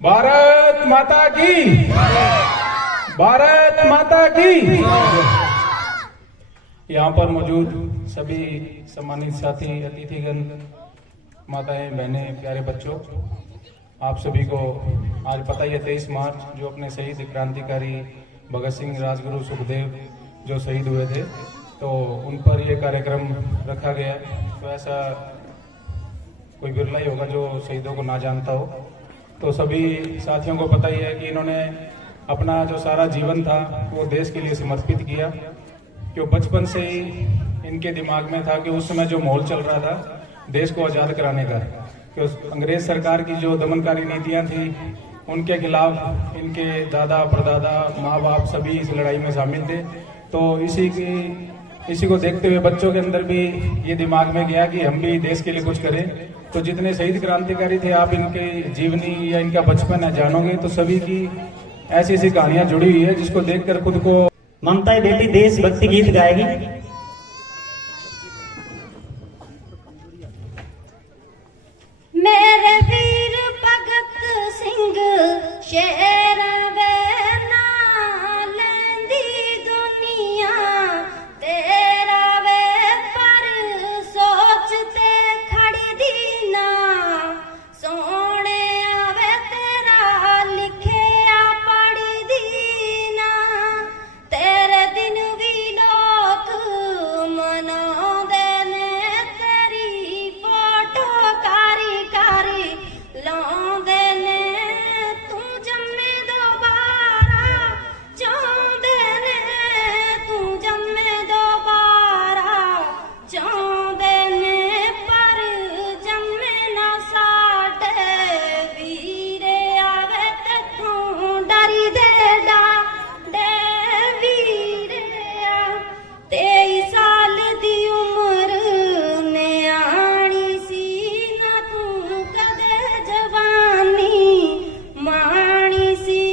भारत माता की, भारत माता की। यहाँ पर मौजूद सभी सम्मानित साथी, अतिथिगण, माताएं, बहनें, प्यारे बच्चों, आप सभी को आज पता ही है 23 मार्च जो अपने शहीद क्रांतिकारी भगत सिंह, राजगुरु, सुखदेव जो शहीद हुए थे, तो उन पर ये कार्यक्रम रखा गया है। तो ऐसा कोई बिरला ही होगा जो शहीदों को ना जानता हो। तो सभी साथियों को पता ही है कि इन्होंने अपना जो सारा जीवन था वो देश के लिए समर्पित किया, क्यों बचपन से ही इनके दिमाग में था कि उस समय जो माहौल चल रहा था देश को आज़ाद कराने का, कि अंग्रेज सरकार की जो दमनकारी नीतियां थी उनके खिलाफ इनके दादा, परदादा, माँ बाप सभी इस लड़ाई में शामिल थे। तो इसी को देखते हुए बच्चों के अंदर भी ये दिमाग में गया कि हम भी देश के लिए कुछ करें। तो जितने शहीद क्रांतिकारी थे, आप इनके जीवनी या इनका बचपन है जानोगे तो सभी की ऐसी ऐसी कहानियां जुड़ी हुई है जिसको देखकर खुद को। ममता बेटी देशभक्ति गीत गाएगी। मेरे वीर भगत सिंह शेर वे नाल दी दुनिया तेरा वे पर सोचते खड़ी दी ना सोने आवे तेरा लिखे आ पढ़ी दी ना तेरे दिन भी लोग मनाते ने तेरी फोटो कारी कारी लाਉਂਦੇ ਨੇ ਤੂੰ ਜੰਮੇ ਦੁਬਾਰਾ ਚਾਹੁੰਦੇ ਨੇ ਤੂੰ ਜੰਮੇ ਦੁਬਾਰਾ ਚਾਹੁੰਦੇ ਨੇ ਪਰ ਜੰਮੇ ਨਾ ਸਾਡੇ ਵੀਰੇ ਆਵੇ ਤੈਥੋਂ ਡਰੀ ਦੇ ਡਾਡੇ ਵੀਰੇ ਆ 23 ਸਾਲ ਦੀ ਉਮਰ ਨਿਆਣੀ ਸੀ ਨਾ ਤੂੰ ਕਦੇ ਜਵਾਨੀ ਮਾਣੀ ਸੀ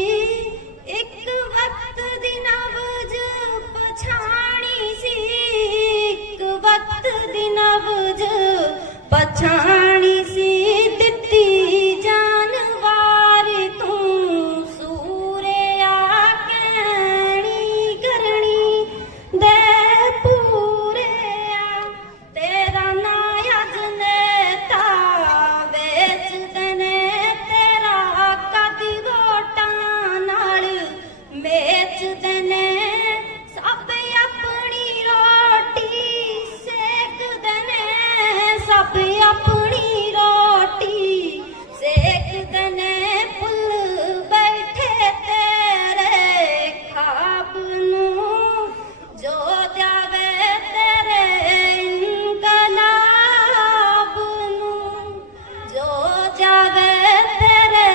ਇੱਕ ਵਕਤ ਦੀ ਨਬਜ਼ ਪਛਾਣੀ ਸੀ ਇੱਕ ਵਕਤ ਦੀ ਨਬਜ਼ ਪਛਾਣੀ ਸੀ ਦਿੱਤੀ ਜਾਨਵਾਰ ਤੂੰ ਸੂਰਿਆ ਕਹਿਣੀ ਕਰਨੀ ਦੇ ਪੂਰਿਆ ਤੇਰਾ ਨਾਂ ਅੱਜ ਨੇਤਾ ਵੇਚਦੇ ਨੇ ਤੇਰਾ ਕਦੀ ਵੋਟਾਂ ਨਾਲ ਵੇਚਦੇ ਨੇ ਸਭ ਆਪਣੀ ਰੋਟੀ ਸੇਕਦੇ ਨੇ ਸਭ ਆਪਣੀ ਰੋਟੀ ਸੇਕਦੇ ਨੇ ਫੁੱਲ ਬੈਠੇ ਤੇਰੇ ਖਾਬ ਨੂੰ ਜੋ ਜਾਵੇ ਤੇਰੇ ਇਨਕਲਾਬ ਨੂੰ ਜੋ ਜਾਵੇ ਤੇਰੇ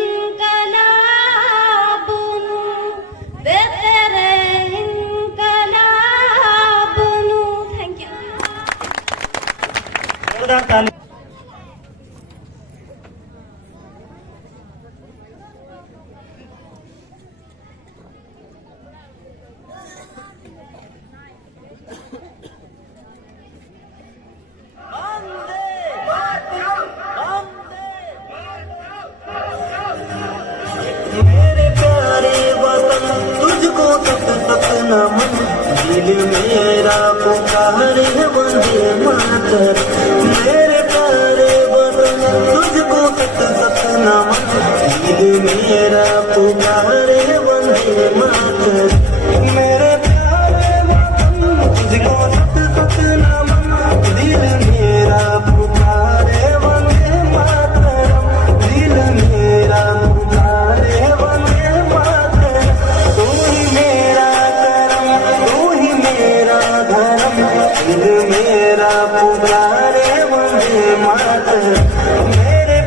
ਇਨਕਲਾਬ ਨੂੰ ਵੇ ਤੇਰੇ ਇਨਕਲਾਬ ਨੂੰ। Thank you. जोरदार ताली। मेरे प्यारे वतन तुझको तक तक न मन दिल मेरा पुकारे वंदे मातर। मेरे प्यारे वतन तुझको तक तक न मन दिल मेरा पुकारे वंदे मातर। मेरे प्यारे वतन तुझको तक तक न मन दिल मेरा पुकारे वंदे मातरम। दिल मेरा पुकारे वंदे मातरम। तू ही मेरा करम, तू ही मेरा धर्म। दिल मेरा पुकारे वंदे मातरम। मेरे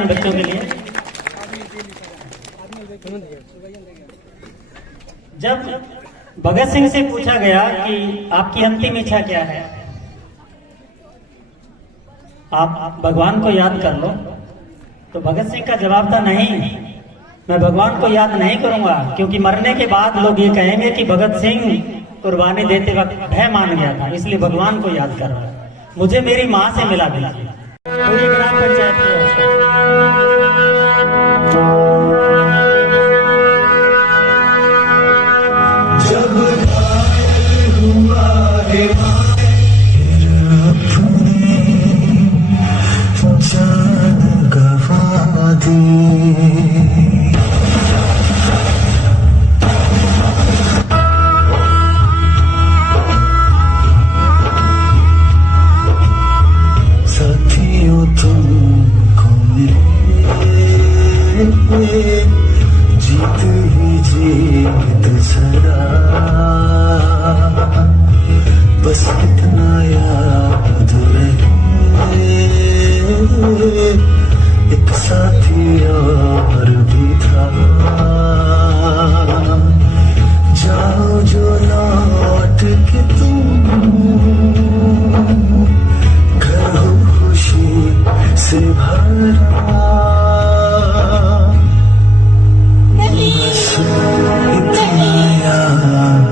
इन बच्चों के लिए। जब भगत सिंह से पूछा गया कि आपकी अंतिम इच्छा क्या है, आप भगवान को याद कर लो, तो भगत सिंह का जवाब था नहीं, मैं भगवान को याद नहीं करूंगा, क्योंकि मरने के बाद लोग ये कहेंगे कि भगत सिंह कुर्बानी देते वक्त भय मान गया था, इसलिए भगवान को याद कर रहा है। मुझे मेरी माँ से मिला दीजिए। पूरी ग्राम पंचायत की ओर से। जब घायल हुआ है जान गवा दी, साथियों तुमको मिले जीत ही जीत सदा, बस इतना याद रहे एक साथी और भी था, जाओ जो लौट के तुम घर हो खुशी से भरा, बस इतना याद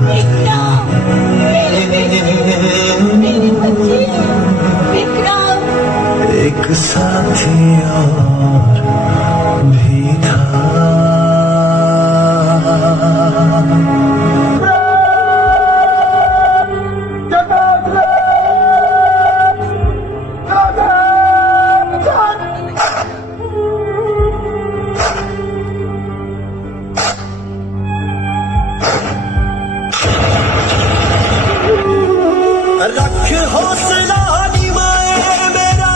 एक साथी और भी था। रख हौसला निमाए मेरा,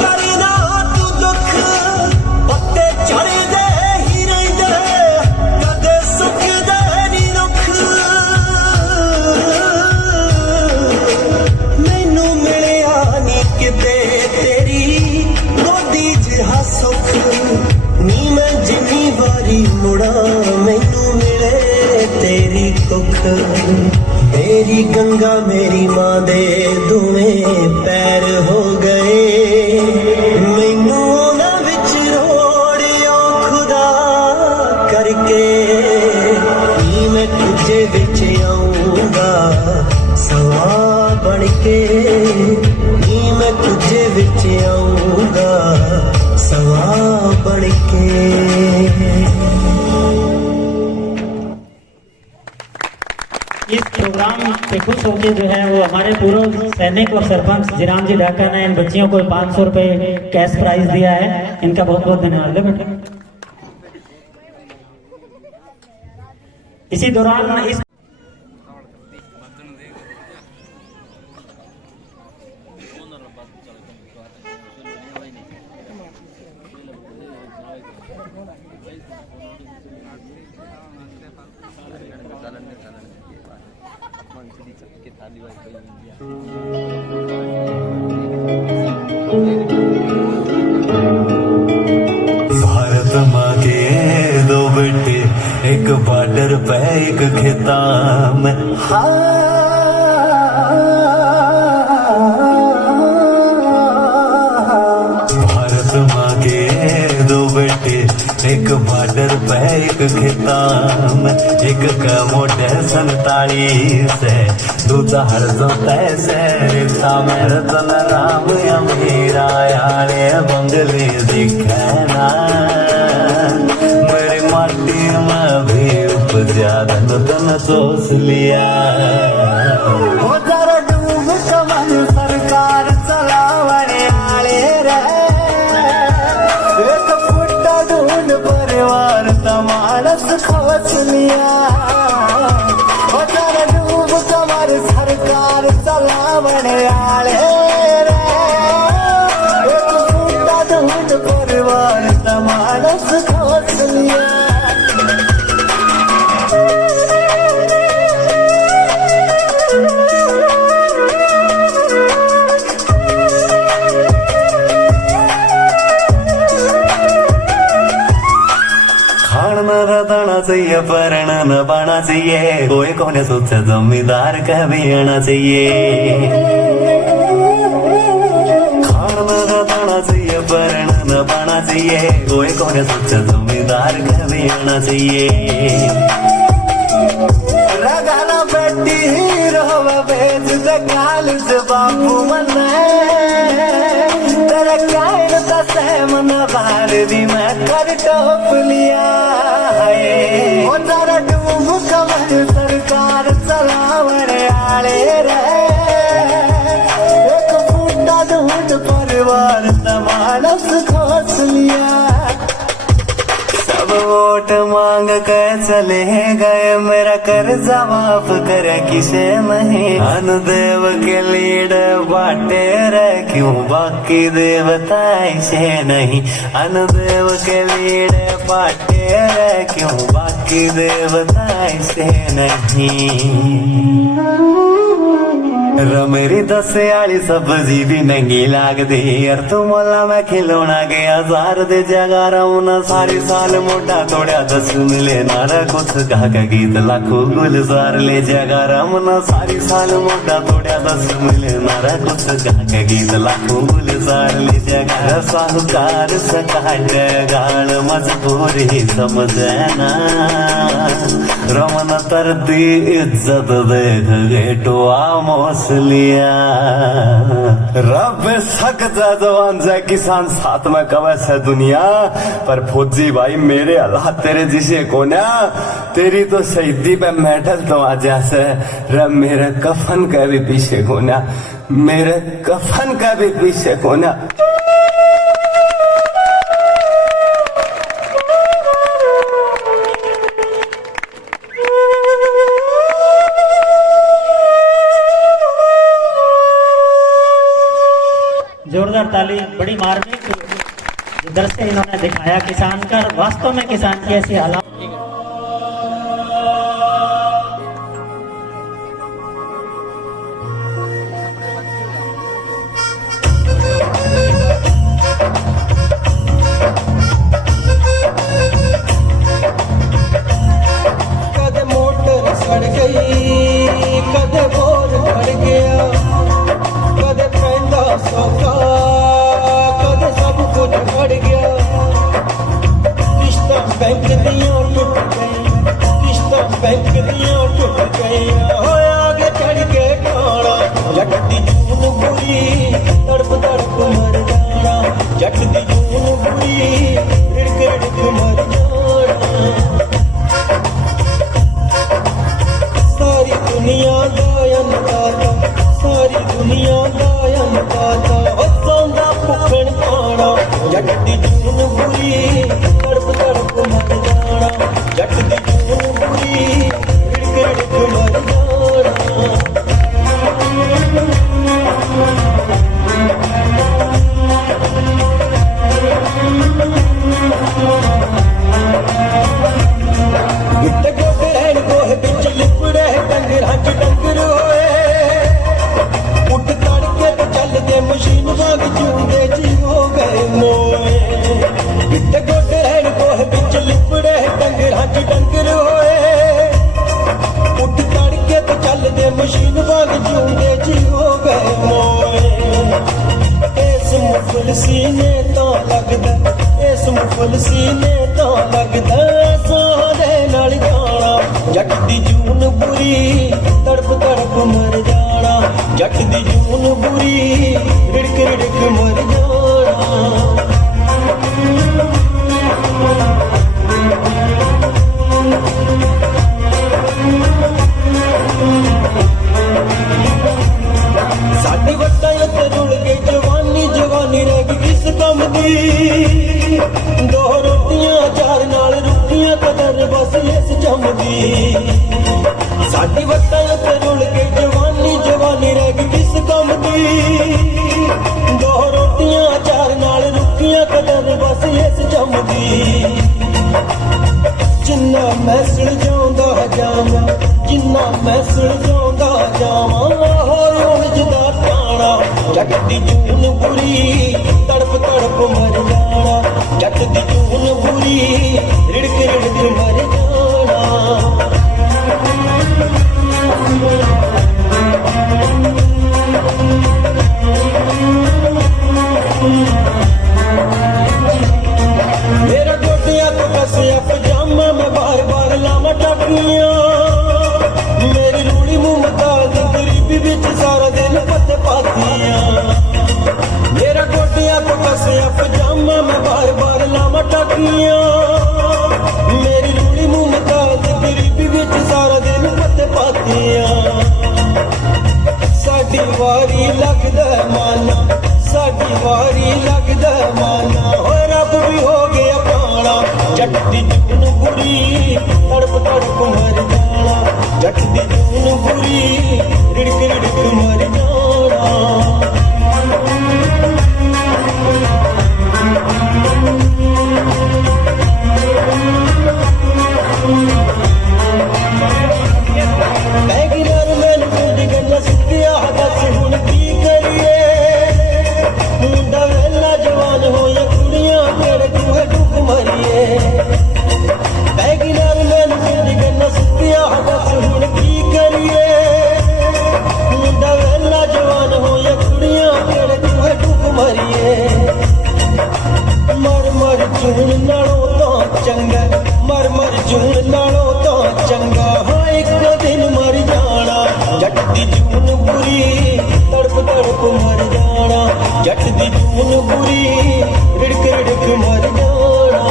करना तू दुख, पत्ते झड़दे ही रहिंदे, कदे सुखदे नी रुख, मैनू मिलिया नी किते तेरी गोदी जिहा सुख, नी मैं जिन्नी वारी मुड़ा मैनू मिले तेरी कुख, तेरी गंगा मेरी माँ दे दोवें पैर हो गए, मैनू उन्हां विच रोड़ियो खुदा करके, नी मैं तुझे विच आऊंगा सवा बन के, नी मैं तुझे विच आऊंगा सवा बन के। इस प्रोग्राम पे खुश होकर जो है वो हमारे पूर्व सैनिक और सरपंच जीराम जी ढाका ने इन बच्चियों को 500 रुपए कैश प्राइज दिया है। इनका बहुत बहुत धन्यवाद है बेटा। इसी दौरान इस भारत माँ के दो बेटे, एक बॉर्डर पे एक खेता में, भारत माँ के दो बेटे, एक बॉर्डर पे एक खेता में, एक का मोटे 47 है, दूसरा हर दो तैसे रिश्ता में रतन राम अमीरा यारे बंगले दिखना, मेरी माटी में भी उपजा धन सोच लिया, हो जरा डूब कमल सरकार चलावने वाले रे, एक फुट्टा ढूंढ परिवार तमारस खोज लिया, हो जरा डूब कमल सरकार चलावने वाले रे, एक फुट्टा ढूंढ परिवार तमारस खोज लिया। खाना रताना चाहिए परण न पाना चाहिए कोई कोने सोचा जमींदार कह भी आना चाहिए खाना रताना चाहिए परण न पाना चाहिए कोई कोने सोचा जमींदार कह भी आना चाहिए रगाना बेटी रहो बेच दे काल से बापू मन तेरे कायन दस है मन बाहर भी मैं कर टोप लिया ओ तारा डूब कमर सरकार चलावर आले रे एक फूटा ढूंढ परिवार तमानस खोस लिया सब वोट मांग के चले गए मेरा कर्जा माफ करे किसे नहीं अनुदेव के लीड बाटे रे क्यों बाकी देवता ऐसे नहीं अनुदेव के लीड बाटे रे क्यों बाकी देवता ऐसे नहीं रमेरी दसियाली सब्जी भी महंगी लागदी यार तू मोला मैं खिलौना गया 1000 दे जगह रमना सारी साल मोटा तोड़ा 10 मिले नारा कुछ गा के गीत लाखों गुलजार ले जगह रमना सारी साल मोटा तोड़ा 10 मिले नारा कुछ गा के गीत लाखों गुलजार ले जगह साहूकार सकाट गाल मजबूरी समझे ना रमन तरती इज्जत देख गेटवा मोस लिया रब सक जवान जय किसान साथ में कवच है दुनिया पर फौजी भाई मेरे अल्लाह तेरे जिसे कोना तेरी तो शहीदी पे मेडल तो आ जैसे रब मेरे कफन का भी पीछे कोना मेरे कफन का भी पीछे कोना जोरदार ताली बड़ी मार्मिक दृश्य इन्होंने दिखाया किसान का वास्तव में किसान की ऐसी हालात कदे मोटर सड़ गई कदे बोर भर गया कदे पैंदा सौका कदे सब कुछ बढ़ गया किश्तां बैंक दियां टुट गई किश्तां बैंक दियां टुट गई होया आगे चढ़ के खाना जट दी जून बुरी तड़प तड़प मर जाना जट दी जून बुरी रिड़क रिड़क मर जाना सारी दुनिया दा अन्नदाता सारी दुनिया दा अन्नदाता सोंदा भुखण पाना जट दी जून बुरी तड़प तड़प मर जाना जट दी जून बुरी रिड़क रिड़क मर जाना इत्ते गोडे रहन गोहे बिच लिपड़े डंगरां च डंगर होए उठ तड़के ते चलदे मशीन वांग जूंदे जी हो गए मोए इत्ते गोडे रहन गोहे बिच लिपड़े डंगरां च डंगर होए उठ तड़के ते चलदे मशीन वांग जूंदे जी हो गए मोए इस मुफलसी ने तो लगदा इस मुफलसी ने तो लगदा सोहरे नाल जाना जट दी जून बुरी तड़प तड़प मर जाना जट दी जून बुरी रिड़क रिड़क मर जाना साडी वट्टा उत्ते रुल गई जवानी जवानी रह गई किस कम दी दो रोटियां चार नाल रुकियां कदर बस इस जमदी साडी वट्टा उत्ते रुल गई जवानी जवानी रह गई किस कम दी दो रोटियां चार नाल रुकियां कदर बस इस जमदी जिन्ना मैं सुलझाउंदा जावां जिन्ना मैं सुलझाउंदा जावां होर उलझदा टाणा जट दी जून बुरी तड़प तड़प मर जाना जट दी जून बुरी रिड़क रिड़क मर जाना। मेरा गोटिया तो कसया पजामा मैं बार बार लावा टाकियां। मेरी रूड़ी मुंह मताल दी गरीबी बिच सारा दिन पत्ते पातियां। मेरा गोटिया तो कसया पजामा मैं बार बार लावा टाकियां। मेरी रूड़ी मुंह मताल दी गरीबी बिच सारा दिन पत्ते पातियां। साडी वारी लगदा माना, साडी वारी लगदा माना, होए रब भी हो गया काना। जट दी जून बुरी तड़प तड़प मर जाना। जट दी जून बुरी रिड़क रिड़क मर जाना। मैं गिरर मैन कुंडी गन्ना सिद्धिया दस हुण की करिए। मुंडा वेला जवान हो या कुड़ियां मेरे चूहे डुब मरिए। मैं गिरर मैन कुंडी गन्ना सिद्धिया दस हुण की करिए। मुंडा वेला जवान हो या कुड़ियां मेरे चूहे डुब मरिए। मर मर जून नालों तो चंगा, मर मर जून नालों तो चंगा, हाँ एक दिन मर जाना। जट दी जून बुरी तड़प तड़प मर जाना। जट दी जून बुरी रिड़क रिड़क मर जाना।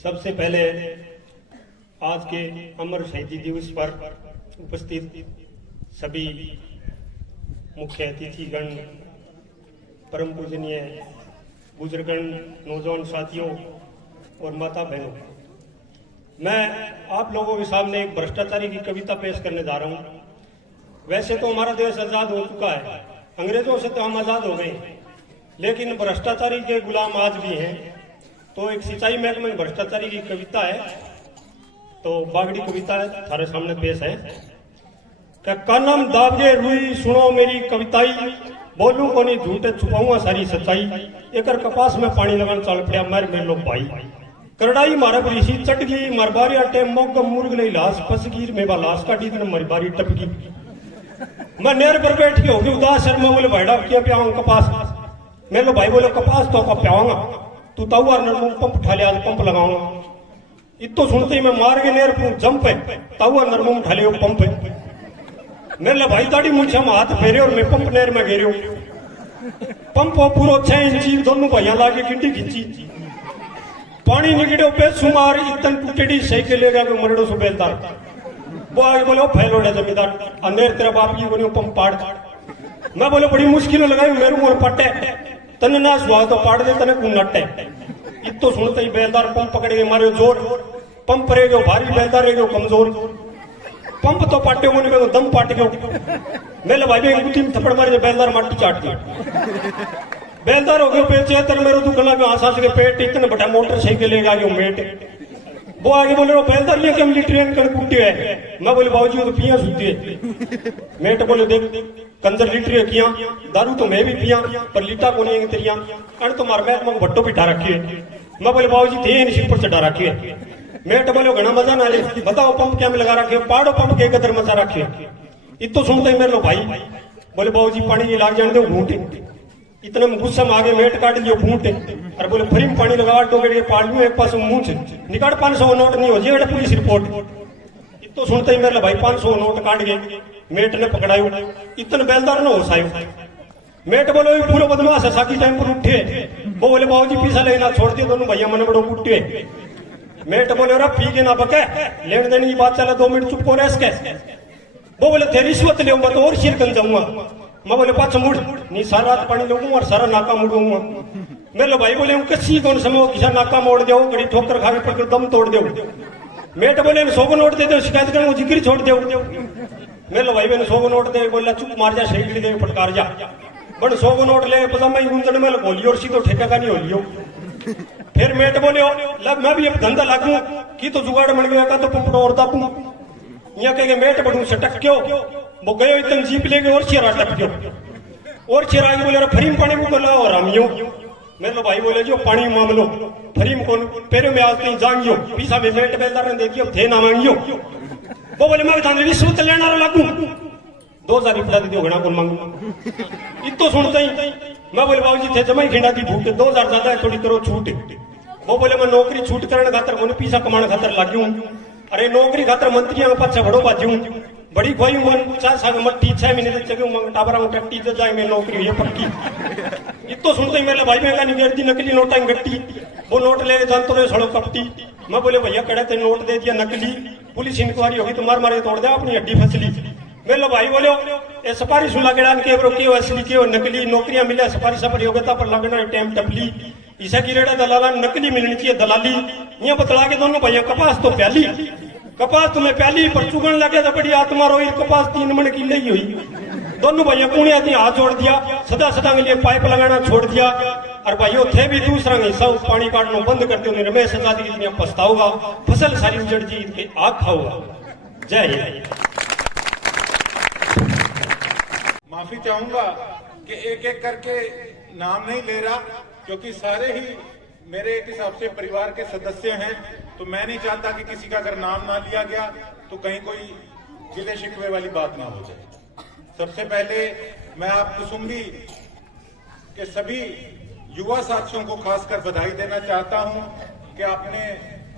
सबसे पहले आज के अमर शहीदी दिवस पर उपस्थित सभी मुख्य अतिथिगण, परम पूजनीय बुजुर्गण, नौजवान साथियों और माता बहनों, मैं आप लोगों के सामने एक भ्रष्टाचारी की कविता पेश करने जा रहा हूँ। वैसे तो हमारा देश आजाद हो चुका है, अंग्रेजों से तो हम आजाद हो गए, लेकिन भ्रष्टाचारी के गुलाम आज भी हैं। तो एक सिंचाई महकमे भ्रष्टाचारी की कविता है, तो बागड़ी कविता है, थारे सामने पेश है। कानम दाबजे रुई सुनो मेरी कविताई, बोलूं कोनी झूठे छुपाऊंगा सारी सच्चाई। एकर कपास में पानी लगान चल पड़ा मर मेलो भाई। करड़ाई मारा बरीसी चट गई मरबारी अटे मोग मुर्ग ले लाश फस गिर मेवा लाश का डी मर बारी टपकी। मैं नेर पर बैठ के होगी उदास शर्मा बोले भाईडा क्या प्याऊं कपास। मेलो भाई बोले कपास तो का प्याऊंगा, तू ताऊर नरमू पंप उठा लिया, पंप लगाऊंगा। इतो सुनते ही मैं मार के नेर पर जंप है, ताऊर नरमू उठा लियो पंप है। मेरे भाई ताड़ी मुझे हम हाथ फेरे और मैं पंप नेर में घेरियो। पंप पूरा 6 इंची दोनों भाइया लाके गिंडी खींची, पानी निकड़ो बेसुमार इतन टूटेडी साइकिल लेगा कोई मरड़ो सो बेलदार। वो आगे बोले फैलो डे जमींदार अनेर तेरा बाप की बोलियो पंप पाड़। मैं बोले बड़ी मुश्किल लगाई मेरू मोर पट्टे, तने ना सुहा तो पाड़ दे तने कु नट्टे। इतो सुनते ही बेलदार पंप पकड़ के मारे जोर, पंप रह गयो भारी बेलदार रह गयो कमजोर। पंप तो पाटे को नहीं दम पाट गयो। मेरे भाई ने गुत्ती में थप्पड़ मारे बेलदार माटी चाट दी। बेलदार हो गयो पेचे तेरे मेरे दुख लगा आसास के पेट इतने बड़ा मोटरसाइकिल लेगा गयो मेट। वो आगे बोले रो बेलदार ये कम ट्रेन कर कुट्टी है। मैं बोले बाबूजी तो पिया सुती है। मेट बोले देख कंजर लीटर किया दारू तो मैं भी पिया पर लीटा को नहीं तेरिया अण तो मार मैं को भट्टो बिठा रखी है। मैं बोले बाबूजी थे सिर पर चढ़ा रखी है। मेट बोले घना मजा ना ले, बताओ पंप क्या में लगा रखे, पाड़ो पंप के कदर मजा रखे। इतो सुनते ही मेरे लो भाई बोले बाबूजी पानी लाग जाने दो घूंटे। इतने में गुस्सा में आगे मेट काट लियो घूंटे और बोले फ्री में पानी लगा टोके पाड़ लियो एक पास मुंह से निकाल 500 नोट नहीं हो जाए पुलिस रिपोर्ट। इतो सुनते ही मेरे भाई 500 नोट काट गए। मेट ने पकड़ायो, इतने बेलदार न होसायो। मेट बोले पूरा बदमाश है, साकी टाइम पर उठे। वो बोले बाबूजी पीछा लेना छोड़ दिए दोनों भैया मन बड़ो उठे। मेट बोले अरे पी के ना बके लेन देने की बात चला 2 मिनट चुप हो रहे इसके। वो बोले थे रिश्वत ले तो और सिर कन जाऊंगा। मैं बोले पाँच मुड़ नहीं सारा रात पानी लगूंगा और सारा नाका मुड़ूंगा। मेरे लो भाई बोले हम कसी कौन समो किसा नाका मोड़ दो घड़ी ठोकर खावे पर दम तोड़ दो। मेट बोले 100 को नोट दे दो शिकायत कर जिक्र छोड़ दो। मेरे लो भाई मैंने 100 को नोट दे बोला चुप मार जा शहीद दे फटकार जा बड़ 100 को नोट ले पजामा गुंजन में बोलियो और सीधो ठेका का नहीं होलियो। फिर मेट बोले लब मैं भी अब धंधा लागू की तो जुगाड़ बन गया का तो पपड़ो और दापू यहाँ कह मेट बढ़ू सटक क्यों वो गयो इतन जीप लेके और चेरा टप क्यों और चेरा आगे बोले फरीम पानी को बोला और हम यूं। मेरे लो भाई बोले जो पानी मामलो फरीम कौन पेरो में आज कहीं जांगियो पीसा में मेट बेलदार ने देखियो थे ना मांगियो। वो बोले मैं थाने विश्व लेना लागू 2000 रुपया दे दियो घना कौन मांगू इतो सुनते ही मैं बोले बाबूजी थे जमा ही खिंडा की भूख 2000 ज्यादा है थोड़ी करो छूट। वो बोले मैं नौकरी छूट करने खातर मैंने पीसा कमाने खातर लागू अरे नौकरी खातर मंत्रियों का पाछा बड़ो बाजू बड़ी खोई मन 50 साल मट्टी 6 महीने तक जगह मंग टाबरा में टट्टी जो जाए मैं नौकरी हुई पक्की इतो सुनते ही मेरे भाई मैं नहीं गिरती नकली नोटा गट्टी वो नोट ले जानते रहे सड़ो कपटी। मैं बोले भैया कड़े ते नोट दे दिया नकली पुलिस इंक्वायरी होगी तो मार मारे तोड़ दे अपनी हड्डी फसली। मेरे लो भाई बोले ये सफारी सुला के डाल के असली के नकली नौकरियां मिले सफारी सफर योग्यता पर लगना टाइम टपली ईसा की रेड़ा दलाला नकली मिलनी चाहिए दलाली यहाँ बतला के दोनों भैया कपास तो प्याली कपास तुम्हें प्याली पर चुगन लगे तो बड़ी आत्मा रोई कपास 3 मन की लगी हुई दोनों भैया पुणे आती हाथ जोड़ दिया सदा सदा के लिए पाइप लगाना छोड़ दिया और भाइयों थे भी दूसरा हिस्सा पानी काटना बंद करते उन्हें रमेश आजादी की पछताऊंगा फसल सारी उजड़ जी इनके आग खाऊंगा। जय हिंद। माफी चाहूंगा कि एक एक करके नाम नहीं ले रहा क्योंकि सारे ही मेरे एक हिसाब से परिवार के सदस्य हैं तो मैं नहीं चाहता कि किसी का अगर नाम ना लिया गया तो कहीं कोई गिले शिकवे वाली बात ना हो जाए। सबसे पहले मैं आप कुसुम्बी के सभी युवा साथियों को खासकर बधाई देना चाहता हूं कि आपने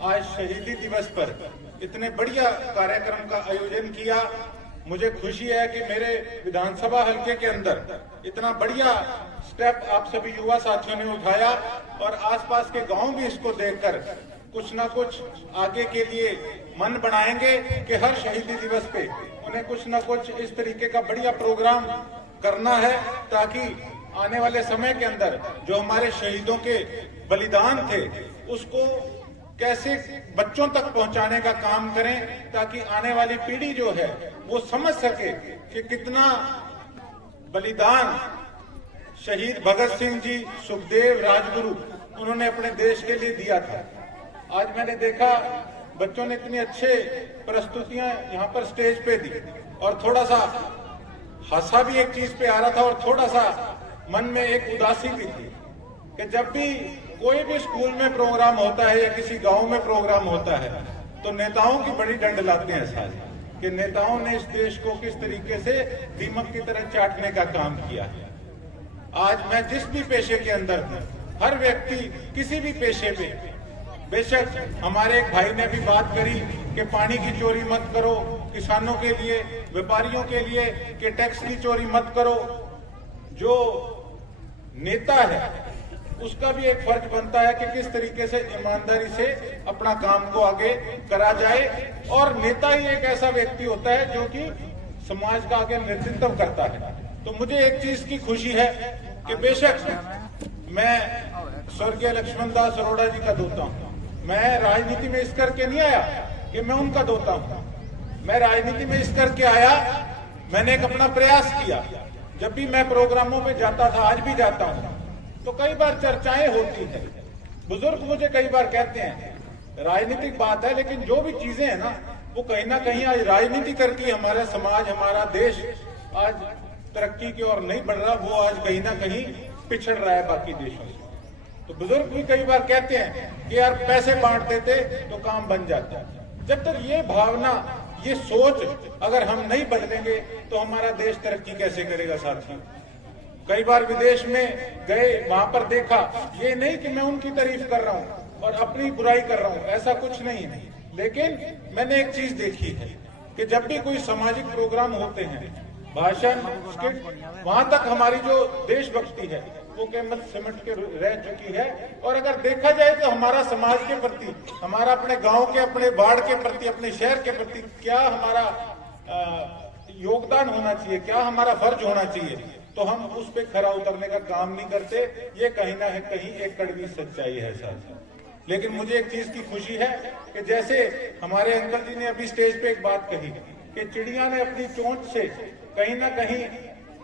आज शहीदी दिवस पर इतने बढ़िया कार्यक्रम का आयोजन किया। मुझे खुशी है कि मेरे विधानसभा हलके के अंदर इतना बढ़िया स्टेप आप सभी युवा साथियों ने उठाया और आसपास के गांव भी इसको देखकर कुछ ना कुछ आगे के लिए मन बनाएंगे कि हर शहीदी दिवस पे उन्हें कुछ ना कुछ इस तरीके का बढ़िया प्रोग्राम करना है ताकि आने वाले समय के अंदर जो हमारे शहीदों के बलिदान थे उसको कैसे बच्चों तक पहुंचाने का काम करें ताकि आने वाली पीढ़ी जो है वो समझ सके कि कितना बलिदान शहीद भगत सिंह जी सुखदेव राजगुरु उन्होंने अपने देश के लिए दिया था। आज मैंने देखा बच्चों ने इतनी अच्छे प्रस्तुतियां यहाँ पर स्टेज पे दी और थोड़ा सा हासा भी एक चीज पे आ रहा था और थोड़ा सा मन में एक उदासी भी थी कि जब भी कोई भी स्कूल में प्रोग्राम होता है या किसी गांव में प्रोग्राम होता है तो नेताओं की बड़ी डंड लाते हैं सारे कि नेताओं ने इस देश को किस तरीके से दीमक की तरह चाटने का काम किया है। आज मैं जिस भी पेशे के अंदर हूं हर व्यक्ति किसी भी पेशे पे बेशक हमारे एक भाई ने भी बात करी कि पानी की चोरी मत करो किसानों के लिए व्यापारियों के लिए कि टैक्स की चोरी मत करो। जो नेता है उसका भी एक फर्ज बनता है कि किस तरीके से ईमानदारी से अपना काम को आगे करा जाए और नेता ही एक ऐसा व्यक्ति होता है जो कि समाज का आगे नेतृत्व करता है। तो मुझे एक चीज की खुशी है कि बेशक मैं स्वर्गीय लक्ष्मण दास अरोड़ा जी का दोता हूं। मैं राजनीति में इस करके नहीं आया कि मैं उनका दोता हूं। मैं राजनीति में इस करके आया मैंने एक अपना प्रयास किया। जब भी मैं प्रोग्रामों पे जाता था आज भी जाता हूं तो कई बार चर्चाएं होती है। बुजुर्ग मुझे कई बार कहते हैं राजनीतिक बात है लेकिन जो भी चीजें हैं ना वो कहीं ना कहीं आज राजनीति करके हमारा समाज हमारा देश आज तरक्की की ओर नहीं बढ़ रहा, वो आज कहीं ना कहीं पिछड़ रहा है बाकी देशों से। तो बुजुर्ग भी कई बार कहते हैं कि यार पैसे बांट देते तो काम बन जाता। जब तक ये भावना ये सोच अगर हम नहीं बदलेंगे तो हमारा देश तरक्की कैसे करेगा साथियों। कई बार विदेश में गए वहां पर देखा, ये नहीं कि मैं उनकी तारीफ कर रहा हूं और अपनी बुराई कर रहा हूं, ऐसा कुछ नहीं है। लेकिन मैंने एक चीज देखी है कि जब भी कोई सामाजिक प्रोग्राम होते हैं भाषण स्किट वहां तक हमारी जो देशभक्ति है वो केवल सिमट के रह चुकी है। और अगर देखा जाए तो हमारा समाज के प्रति हमारा अपने गांव के अपने वार्ड के प्रति अपने शहर के प्रति क्या हमारा योगदान होना चाहिए, क्या हमारा फर्ज होना चाहिए, तो हम उस पे खरा उतरने का काम नहीं करते। ये कहीं ना कहीं एक कड़वी सच्चाई है साथ। लेकिन मुझे एक चीज की खुशी है कि जैसे हमारे अंकल जी ने अभी स्टेज पे एक बात कही कि चिड़िया ने अपनी चोंच से कहीं ना कहीं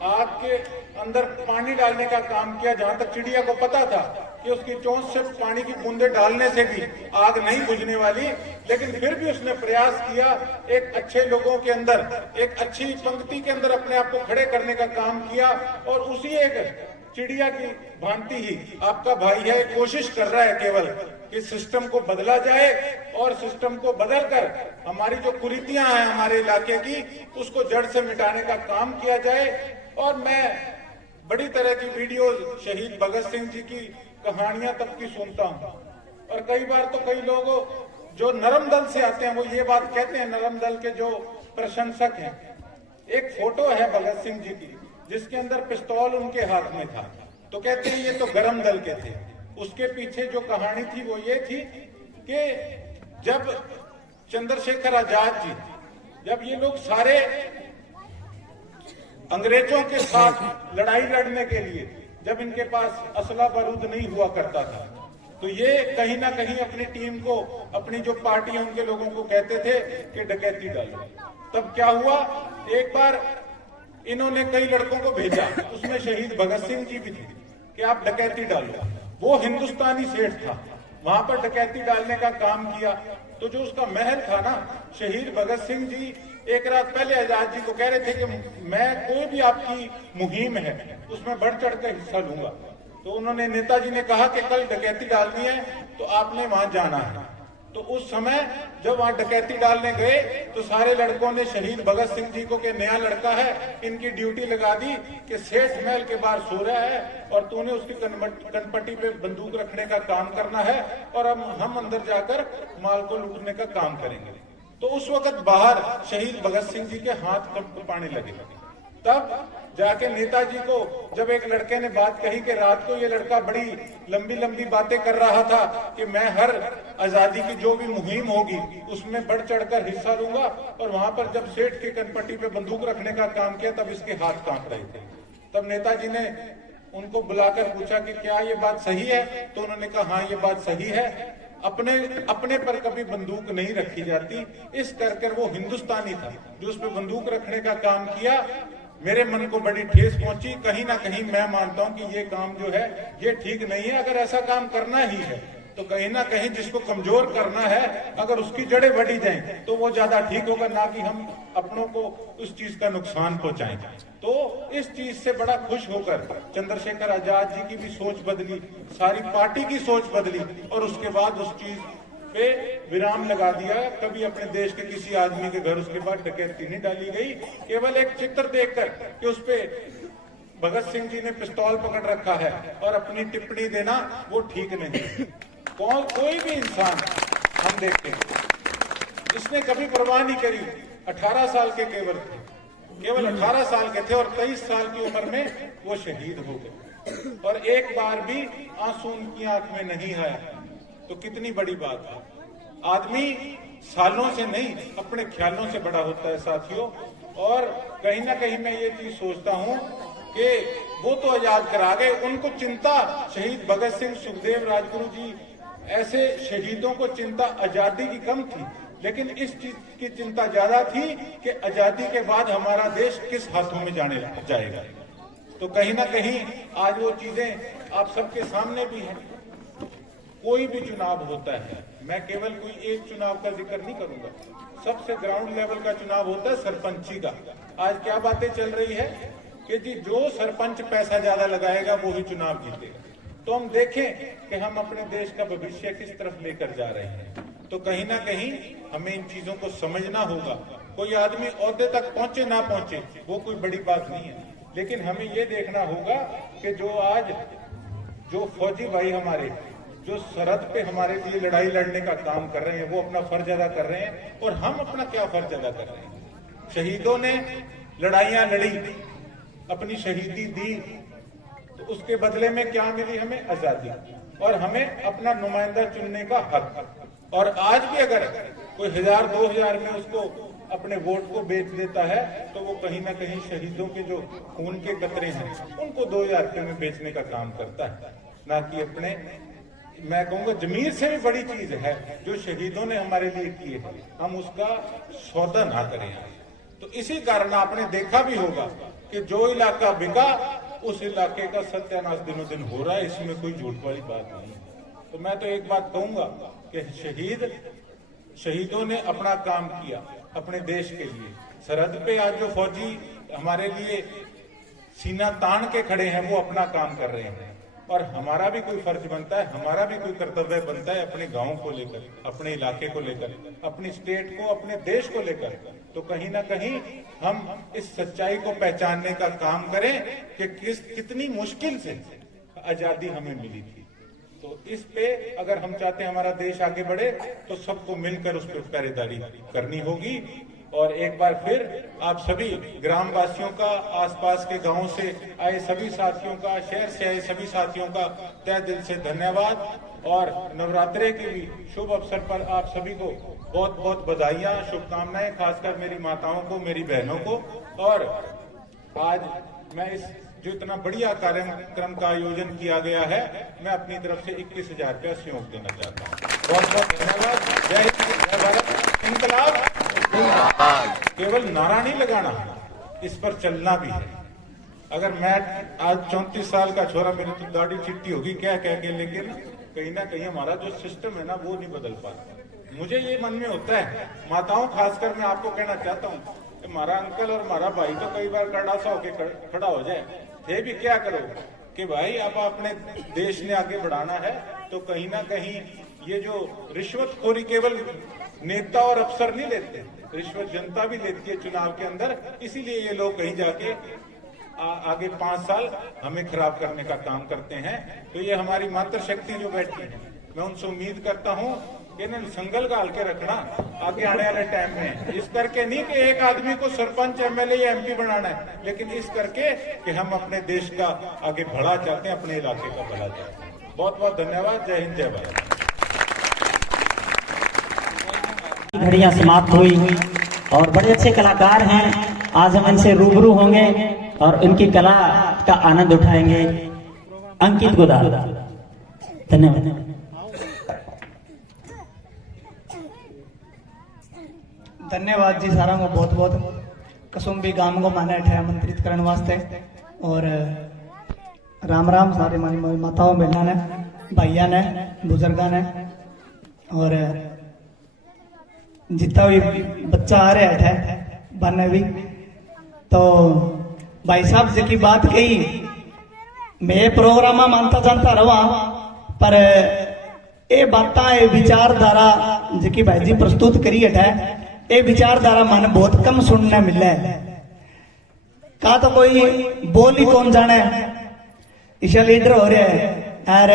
आग के अंदर पानी डालने का काम किया, जहां तक चिड़िया को पता था कि उसकी चोंच से पानी की बूंदे डालने से भी आग नहीं बुझने वाली, लेकिन फिर भी उसने प्रयास किया एक अच्छे लोगों के अंदर, एक अच्छी पंक्ति के अंदर अपने आप को खड़े करने का काम किया। और उसी एक चिड़िया की भांति ही आपका भाई है, कोशिश कर रहा है केवल कि सिस्टम को बदला जाए और सिस्टम को बदलकर हमारी जो कुरीतियां हैं हमारे इलाके की, उसको जड़ से मिटाने का काम किया जाए। और मैं बड़ी तरह की वीडियो शहीद भगत सिंह जी की कहानियां तक की सुनता हूं, और कई बार तो कई लोग जो नरम दल से आते हैं वो ये बात कहते हैं, नरम दल के जो प्रशंसक हैं, एक फोटो है भगत सिंह जी की जिसके अंदर पिस्तौल उनके हाथ में था, तो कहते हैं ये तो गरम दल के थे। उसके पीछे जो कहानी थी वो ये थी कि जब चंद्रशेखर आजाद जी, जब ये लोग सारे अंग्रेजों के साथ लड़ाई लड़ने के लिए, जब इनके पास असला बारूद नहीं हुआ करता था, तो ये कहीं ना कहीं अपनी टीम को, अपनी जो पार्टी है उनके लोगों को कहते थे कि डकैती डालो। तब क्या हुआ, एक बार इन्होंने कई लड़कों को भेजा, उसमें शहीद भगत सिंह जी भी थे, कि आप डकैती डालो। वो हिंदुस्तानी सेठ था, वहां पर डकैती डालने का काम किया। तो जो उसका महल था ना, शहीद भगत सिंह जी एक रात पहले आजाद जी को कह रहे थे कि मैं कोई भी आपकी मुहिम है उसमें बढ़ चढ़ कर हिस्सा लूंगा। तो उन्होंने, नेताजी ने कहा कि कल डकैती डालनी है तो आपने वहां जाना है। तो उस समय जब वहां डकैती डालने गए तो सारे लड़कों ने शहीद भगत सिंह जी को, कि नया लड़का है, इनकी ड्यूटी लगा दी कि सेठ महल के बाहर सो रहा है और तूने उसकी कनपट्टी पे बंदूक रखने का काम करना है और हम अंदर जाकर माल को लूटने का काम करेंगे। तो उस वक्त बाहर शहीद भगत सिंह जी के हाथ कंपाने लगे। तब जाके नेताजी को जब एक लड़के ने बात कही कि रात को ये लड़का बड़ी लंबी लंबी बातें कर रहा था कि मैं हर आजादी की जो भी मुहिम होगी उसमें बढ़ चढ़कर हिस्सा लूंगा, और वहां पर जब सेठ की कनपट्टी पे बंदूक रखने का काम किया तब इसके हाथ कांप रहे थे। तब नेताजी ने उनको बुलाकर पूछा कि क्या ये बात सही है? तो उन्होंने कहा हाँ ये बात सही है, अपने पर कभी बंदूक नहीं रखी जाती। इस कर वो हिंदुस्तानी था जो उस पर बंदूक रखने का काम किया। मेरे मन को बड़ी ठेस पहुंची। कहीं ना कहीं मैं मानता हूं कि ये काम जो है ये ठीक नहीं है। अगर ऐसा काम करना ही है तो कहीं ना कहीं जिसको कमजोर करना है, अगर उसकी जड़ें बढ़ी जाएं तो वो ज्यादा ठीक होगा, ना कि हम अपनों को उस चीज का नुकसान पहुंचाएं। तो इस चीज से बड़ा खुश होकर चंद्रशेखर आजाद जी की भी सोच बदली, सारी पार्टी की सोच बदली, और उसके बाद उस चीज पे विराम लगा दिया। कभी अपने देश के किसी आदमी के घर उसके बाद डकैती नहीं डाली गई। केवल एक चित्र देखकर कि उस पे भगत सिंह जी ने पिस्तौल पकड़ रखा है और अपनी टिप्पणी देना वो ठीक नहीं। कोई भी इंसान हम देखते हैं जिसने कभी परवाह नहीं करी, 18 साल के केवल 18 साल के थे और 23 साल की उम्र में वो शहीद हो गए, और एक बार भी आंसू उनकी आंख में नहीं आया। तो कितनी बड़ी बात है। आदमी सालों से नहीं अपने ख्यालों से बड़ा होता है साथियों। और कहीं ना कहीं मैं ये चीज सोचता हूँ कि वो तो आजाद करा गए, उनको चिंता शहीद भगत सिंह, सुखदेव, राजगुरु जी ऐसे शहीदों को चिंता आजादी की कम थी, लेकिन इस चीज की चिंता ज्यादा थी कि आजादी के बाद हमारा देश किस हाथों में जाने जाएगा। तो कहीं ना कहीं आज वो चीजें आप सबके सामने भी हैं। कोई भी चुनाव होता है, मैं केवल कोई एक चुनाव का जिक्र नहीं करूंगा, सबसे ग्राउंड लेवल का चुनाव होता है सरपंची का। आज क्या बातें चल रही है कि जी जो सरपंच पैसा ज्यादा लगाएगा वो ही चुनाव जीतेगा। तो हम देखें कि हम अपने देश का भविष्य किस तरफ लेकर जा रहे हैं। तो कहीं ना कहीं हमें इन चीजों को समझना होगा। कोई आदमी ओहदे तक पहुंचे ना पहुंचे वो कोई बड़ी बात नहीं है, लेकिन हमें ये देखना होगा कि जो फौजी भाई हमारे जो सरहद पे हमारे लिए लड़ाई लड़ने का काम कर रहे हैं वो अपना फर्ज अदा कर रहे हैं, और हम अपना क्या फर्ज अदा कर रहे हैं। शहीदों ने लड़ाइयां लड़ी, अपनी शहीदी दी, तो उसके बदले में क्या मिली हमें? आजादी, और हमें अपना नुमाइंदा चुनने का हक। और आज भी अगर कोई 1000-2000 में उसको अपने वोट को बेच देता है तो वो कहीं ना कहीं शहीदों के जो खून के कतरे हैं उनको 2000 रुपये में बेचने का काम करता है, ना कि अपने, मैं कहूंगा जमीर से भी बड़ी चीज है जो शहीदों ने हमारे लिए की है, हम उसका सौदा ना करें। तो इसी कारण आपने देखा भी होगा कि जो इलाका बिका उस इलाके का सत्यानाश दिनों दिन हो रहा है, इसमें कोई झूठ वाली बात नहीं है। तो मैं तो एक बात कहूंगा कि शहीदों ने अपना काम किया अपने देश के लिए। सरहद पे आज जो फौजी हमारे लिए सीना तान के खड़े हैं वो अपना काम कर रहे हैं, और हमारा भी कोई फर्ज बनता है, हमारा भी कोई कर्तव्य बनता है अपने गांव को लेकर, अपने इलाके को लेकर, अपनी स्टेट को, अपने देश को लेकर। तो कहीं ना कहीं हम इस सच्चाई को पहचानने का काम करें कि कितनी मुश्किल से आजादी हमें मिली थी। तो इस पे अगर हम चाहते हैं हमारा देश आगे बढ़े तो सबको मिलकर उस पर पहरेदारी करनी होगी। और एक बार फिर आप सभी ग्रामवासियों का, आसपास के गांवों से आए सभी साथियों का, शहर से आए सभी साथियों का तहे दिल से धन्यवाद। और नवरात्रे के भी शुभ अवसर पर आप सभी को बहुत बहुत बधाइयां, शुभकामनाएं, खासकर मेरी माताओं को, मेरी बहनों को। और आज मैं इस जो इतना बढ़िया कार्यक्रम का आयोजन किया गया है, मैं अपनी तरफ से 21,000 रुपया सहयोग देना चाहता हूँ। बहुत बहुत धन्यवाद। जय हिंद, जय भारत। इनकलाब केवल नारा नहीं लगाना, इस पर चलना भी है। अगर मैं आज 34 साल का छोरा, मेरी तो दाढ़ी चिट्टी होगी क्या कह के, लेकिन कहीं ना कहीं हमारा जो सिस्टम है ना वो नहीं बदल पाता। मुझे ये मन में होता है, माताओं खासकर मैं आपको कहना चाहता हूँ कि हमारा अंकल और हमारा भाई तो कई बार कड़ा सा होके खड़ा हो जाए, थे भी क्या करो कि भाई अब अपने देश ने आगे बढ़ाना है। तो कहीं ना कहीं ये जो रिश्वतखोरी केवल नेता और अफसर नहीं लेते, रिश्वत जनता भी लेती है चुनाव के अंदर। इसीलिए ये लोग कहीं जाके आगे 5 साल हमें खराब करने का काम करते हैं। तो ये हमारी मातृशक्ति जो बैठी है, मैं उनसे उम्मीद करता हूँ कि इन्हें संगल गाल के रखना आगे आने वाले टाइम में। इस करके नहीं कि एक आदमी को सरपंच, एमएलए या एमपी बनाना है, लेकिन इस करके कि हम अपने देश का आगे बढ़ा चाहते हैं, अपने इलाके का भला चाहते हैं। बहुत बहुत धन्यवाद। जय हिंद, जय भारत। घड़ियां समाप्त हुई और बड़े अच्छे कलाकार हैं, आज हम इनसे रूबरू होंगे और इनकी कला का आनंद उठाएंगे। अंकित गोदार, धन्यवाद। धन्यवाद जी सारा को बहुत बहुत। कसुम्बी गांव को माने ठे आमंत्रित करने वास्ते। और राम राम सारे मानी माताओं बहना ने, भाइया ने, बुजुर्गा ने, और जितना भी बच्चा आ रहा है बने भी। तो भाई साहब जी की बात कही, मैं प्रोग्राम मानता जानता रहा, पर ये बात विचारधारा जी भाई जी प्रस्तुत करी है, ये विचारधारा मन बहुत कम सुनने मिले। का तो कोई बोल ही कौन जाने, इसे लीडर हो रहे हैं, और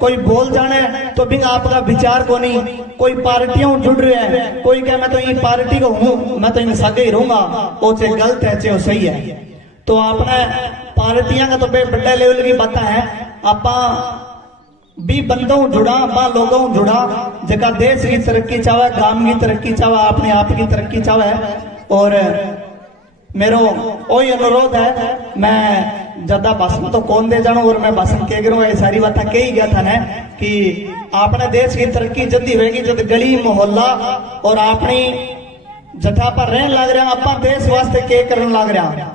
कोई बोल जाने तो भी आपका विचार को नहीं। कोई पार्टियों जुड़ रहे हैं, कोई कहे मैं तो ये पार्टी को हूं, मैं तो इन सगे ही रहूंगा, वो चाहे गलत है चाहे सही है। तो आपने पार्टियां का तो बड़े लेवल की बात है, आप भी बंदों जुड़ा, बा लोगों जुड़ा, जगह देश की तरक्की चाहे, गांव की तरक्की चाहे, अपने आप की तरक्की चाहे। और मेरो वही अनुरोध है, मैं ज्यादा भाषण तो कौन दे जाऊं, और मैं भाषण कह करूँ, ये सारी बात कह ही गया था ना कि अपने देश की तरक्की जल्दी होगी जब गली मोहल्ला और अपनी जगह पर रहने लग रहा, आप देश वास्ते के करने लग रहा।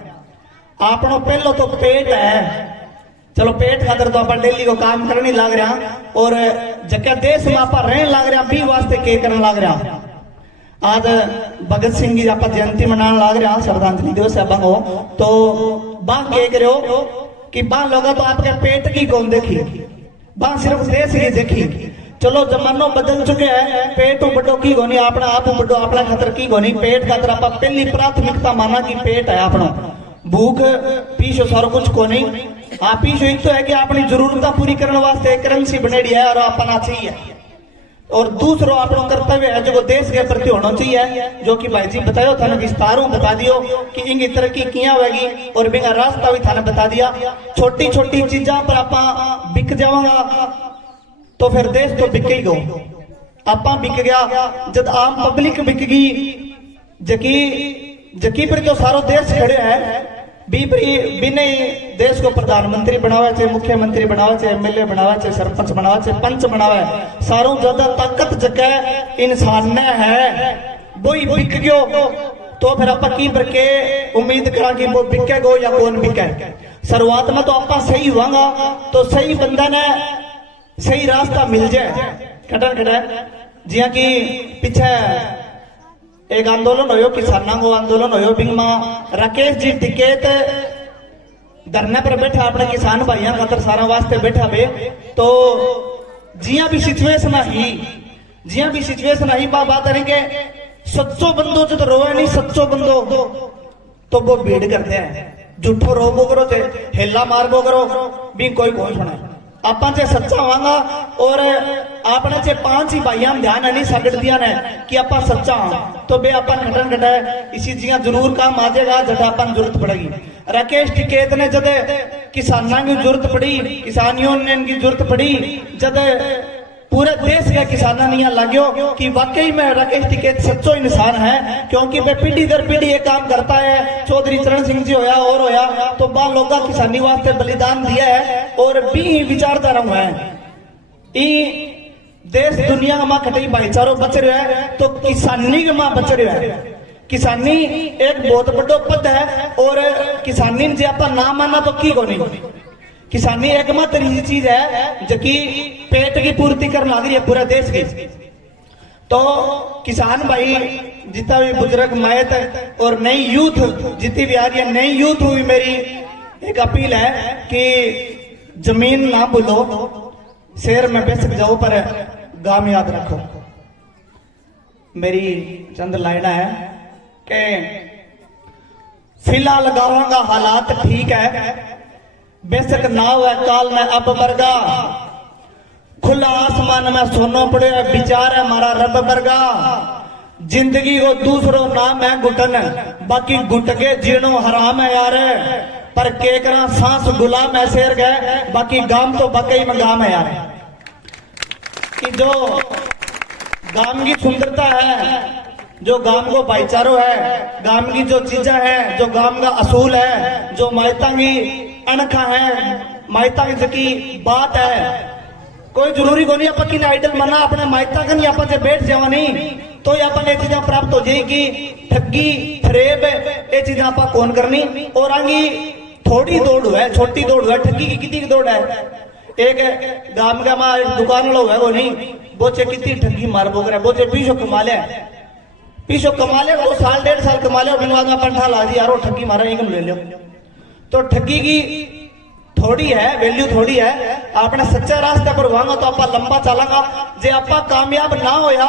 आपनो पहलो तो पेट है, चलो पेट खातर तो आप डेली को काम करने लग रहा, और जगह देश में आप रहने लग रहा भी वास्ते के करने लग रहा। आज भगत सिंह की आप जयंती मनाने लग रहा, श्रद्धांजलि दिवस है बंगो, तो बां कह रहे हो कि बां लोग तो आपके पेट की कौन देखी, बां सिर्फ देश की देखी। चलो जमानो बदल चुके हैं, पेट बड़ो की गोनी, अपना आप बड़ो अपना खतर की गोनी, पेट खातर आप पहली प्राथमिकता माना कि पेट है अपना, भूख पीछो सारो कुछ को नहीं। आप पीछो एक तो है कि अपनी जरूरत पूरी करने वास्ते करेंसी बनेड़ी है और अपना चाहिए, और दूसरो अपना कर्तव्य है जो देश के प्रति होना चाहिए, जो कि भाई जी बतायो थाने विस्तारों बता दियो कि इनकी तरक्की किया होगी, और बिना रास्ता भी थाने बता दिया। छोटी छोटी चीजा पर आप बिक जावांगा तो फिर देश तो बिक ही गो। ਆਪਾਂ ਵਿਕ ਗਿਆ, जब आम पब्लिक विक गई, जकी पर तो सारो देश खड़े है, भी नहीं देश को प्रधानमंत्री बनावे चाहे मुख्यमंत्री बनावे चाहे एमएलए बनावे चाहे सरपंच बनावे चाहे पंच बनावे, सारों ज्यादा ताकत जगह इंसान ने है, वही बिक गयो। तो फिर आप की करके उम्मीद करा कि वो बिकेगो या कौन बिके। शुरुआत में तो आप सही हुआगा तो सही बंदा ने सही रास्ता मिल जाए। कटन कटा जिया कि पीछे एक आंदोलन हो, किसानों को आंदोलन हो, बिंग राकेश जी टिकेत धरने पर बैठा अपने किसान भाइयों खातर सारा वास्ते बैठा बे। तो जिया भी सिचुएशन आई बात करेंगे, सच्चो बंदो जो तो रोए नहीं, सच्चो बंदो तो वो भीड़ करते हैं, झूठो रोबो करो चे हेला मारबो करो भी कोई सुना। आप सच्चा होगा और आपने चे 5 ही भाइया ध्यान है नहीं सकट दिया ने कि आप सच्चा हाँ तो बे अपन घटन घटाए इसी जिया जरूर काम आ जाएगा, जटा अपन जरूरत पड़ेगी। राकेश टिकैत ने जब किसानों की जरूरत पड़ी, किसान यूनियन की जरूरत पड़ी, जब पूरे देश के किसाना नहीं लाग्यो कि वाकई में राकेश टिकैत सच्चो इंसान है, क्योंकि वे पीढ़ी दर पीढ़ी ये काम करता है। चौधरी चरण सिंह जी होया और होया तो बा लोग किसानी वास्ते बलिदान दिया है और भी विचारधारा है। देश दुनिया में कटई भाईचारो बच रहा है तो किसानी के मां बच रहा है। किसानी एक बहुत बड़ो पद है और किसानी जे आप ना माना तो की को नहीं। किसानी एकमात्र ऐसी चीज है जो कि पेट की पूर्ति करने लग रही है पूरे देश की। तो किसान भाई जितना भी बुजुर्ग मायत और नई यूथ जितनी भी आ रही है, नई यूथ हुई, मेरी एक अपील है कि जमीन ना भूलो, शहर में बेसक जाओ पर गांव याद रखो। मेरी चंद लाइना है कि फिलहाल गांव का हालात ठीक है, बेशक नाव है काल में अब बरगा, खुला आसमान में सोनो पड़े विचार है हमारा रब बरगा। जिंदगी को दूसरो नाम है घुटन, बाकी घुट के जीणो हराम है यार, पर केकरा सांस गुलाम है शेर गए, बाकी गाम तो बकई में गाम है यार। कि जो गाम की सुंदरता है, जो गांव को भाईचारो है, गांव की जो चीजें हैं, जो गांव का असूल है, जो मायता की अणखा है, मायता की बात है, कोई जरूरी को नहीं आप किन आइडल मना अपने मायता का नहीं आप बैठ जावा नहीं तो ये अपन ये चीजें प्राप्त हो जाएगी। ठगी फरेब ये चीजें आप कौन करनी और आगे थोड़ी दौड़ है, छोटी दौड़ है, ठगी की कितनी दौड़ है। एक गांव का मां एक दुकान लोग है वो नहीं बोचे कितनी ठगी मार बोक रहा है, बोचे 200 कमा ले 2 साल 1.5 साल कमा ले, बाद में पंठा ला दी यार ठगी मारा इनकम ले लो। तो ठगी की थोड़ी है वैल्यू, थोड़ी है। आपने सच्चे रास्ते पर हुआ तो आप लंबा चलागा। जे आप कामयाब ना होया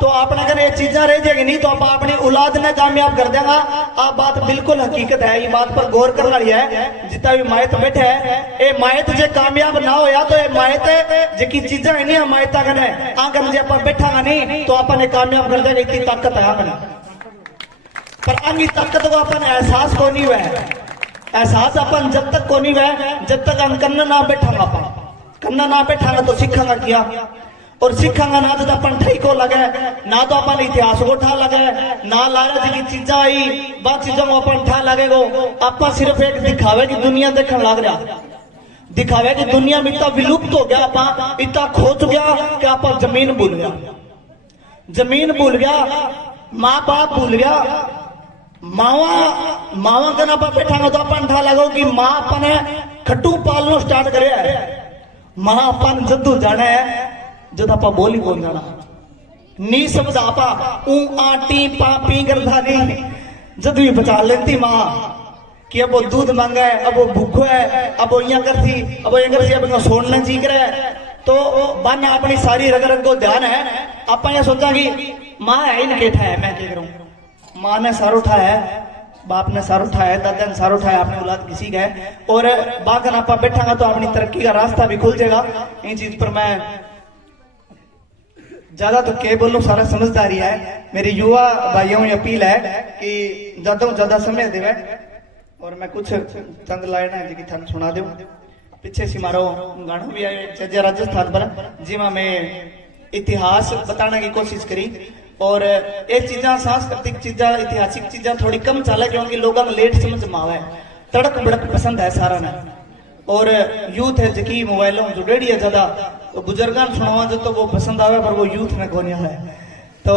तो आपने अगर ये चीजें रह जाएगी नहीं तो आप अपनी औलाद ने कामयाब कर देगा। आप बात बिल्कुल हकीकत है, ये बात पर गौर कर रही है। जितना भी मायत बैठे है ये मायत जे कामयाब ना होया तो ये मायत जी चीजें है नहीं मायता कने आकर जे आप बैठा नहीं तो आपने कामयाब कर देगा। इतनी ताकत है आपने, पर अंगी ताकत को अपन एहसास को नहीं हुआ है। एहसास अपन जब तक को नहीं हुआ जब तक हम करना ना बैठांगा, अपन करना ना बैठांगा तो सीखांगा क्या, और सीखांगा ना तो अपन ठई को लगे ना तो अपन इतिहास को ठा लगे ना लारा जी की चीजें आई बात चीजों को अपन ठा लगेगो। अपन सिर्फ एक दिखावे की दुनिया देखने लग रहा, दिखावे की दुनिया में इतना विलुप्त हो गया, अपन इतना खो गया कि अपन जमीन भूल गया, जमीन भूल गया, माँ बाप भूल गया। मावा का ना बैठा तो अपन ठा लगो कि माँ अपने खट्टू पालनो स्टार्ट करे है। माँ अपन जद्दू जाने है जद आप बोली कौन जाना नी समझ आपा ऊ आटी पापी करता नहीं जद भी बचा लेती माँ कि अब वो दूध मांगे, अब वो भूखो है, अब वो यहाँ करती, अब वो यहाँ करती, अब सोना जी करे तो बन अपनी सारी रग रग को ध्यान है। आप ये सोचा कि माँ है ही नकेठा है, मैं क्या करूँ। माँ ने सार उठाया है, बाप ने सार उठाया है, दादा ने सार उठाया, अपनी औलाद किसी का है और बागन आप बैठांगा तो अपनी तरक्की का रास्ता भी खुल जाएगा। इन चीज पर मैं ज्यादा तो क्या बोलूं, सारा समझदारी है। मेरी युवा भाइयों की अपील है कि ज्यादा ज्यादा समय देवे और मैं कुछ चंद लाइन है जी थाने सुना दूं। पीछे से मारो गाना भी आयो राजस्थान पर जिमा में इतिहास बताने की कोशिश करी और ये चीजा सांस्कृतिक चीजा इतिहासिक चीजा थोड़ी कम चले क्योंकि लोगों को लेट समझ में आवे तड़क भड़क पसंद है सारा ने और यूथ है जकी मोबाइलों जुड़ेड़ी है ज्यादा तो बुजुर्गां सुनावा जो तो वो पसंद आवे पर वो यूथ में कौन है तो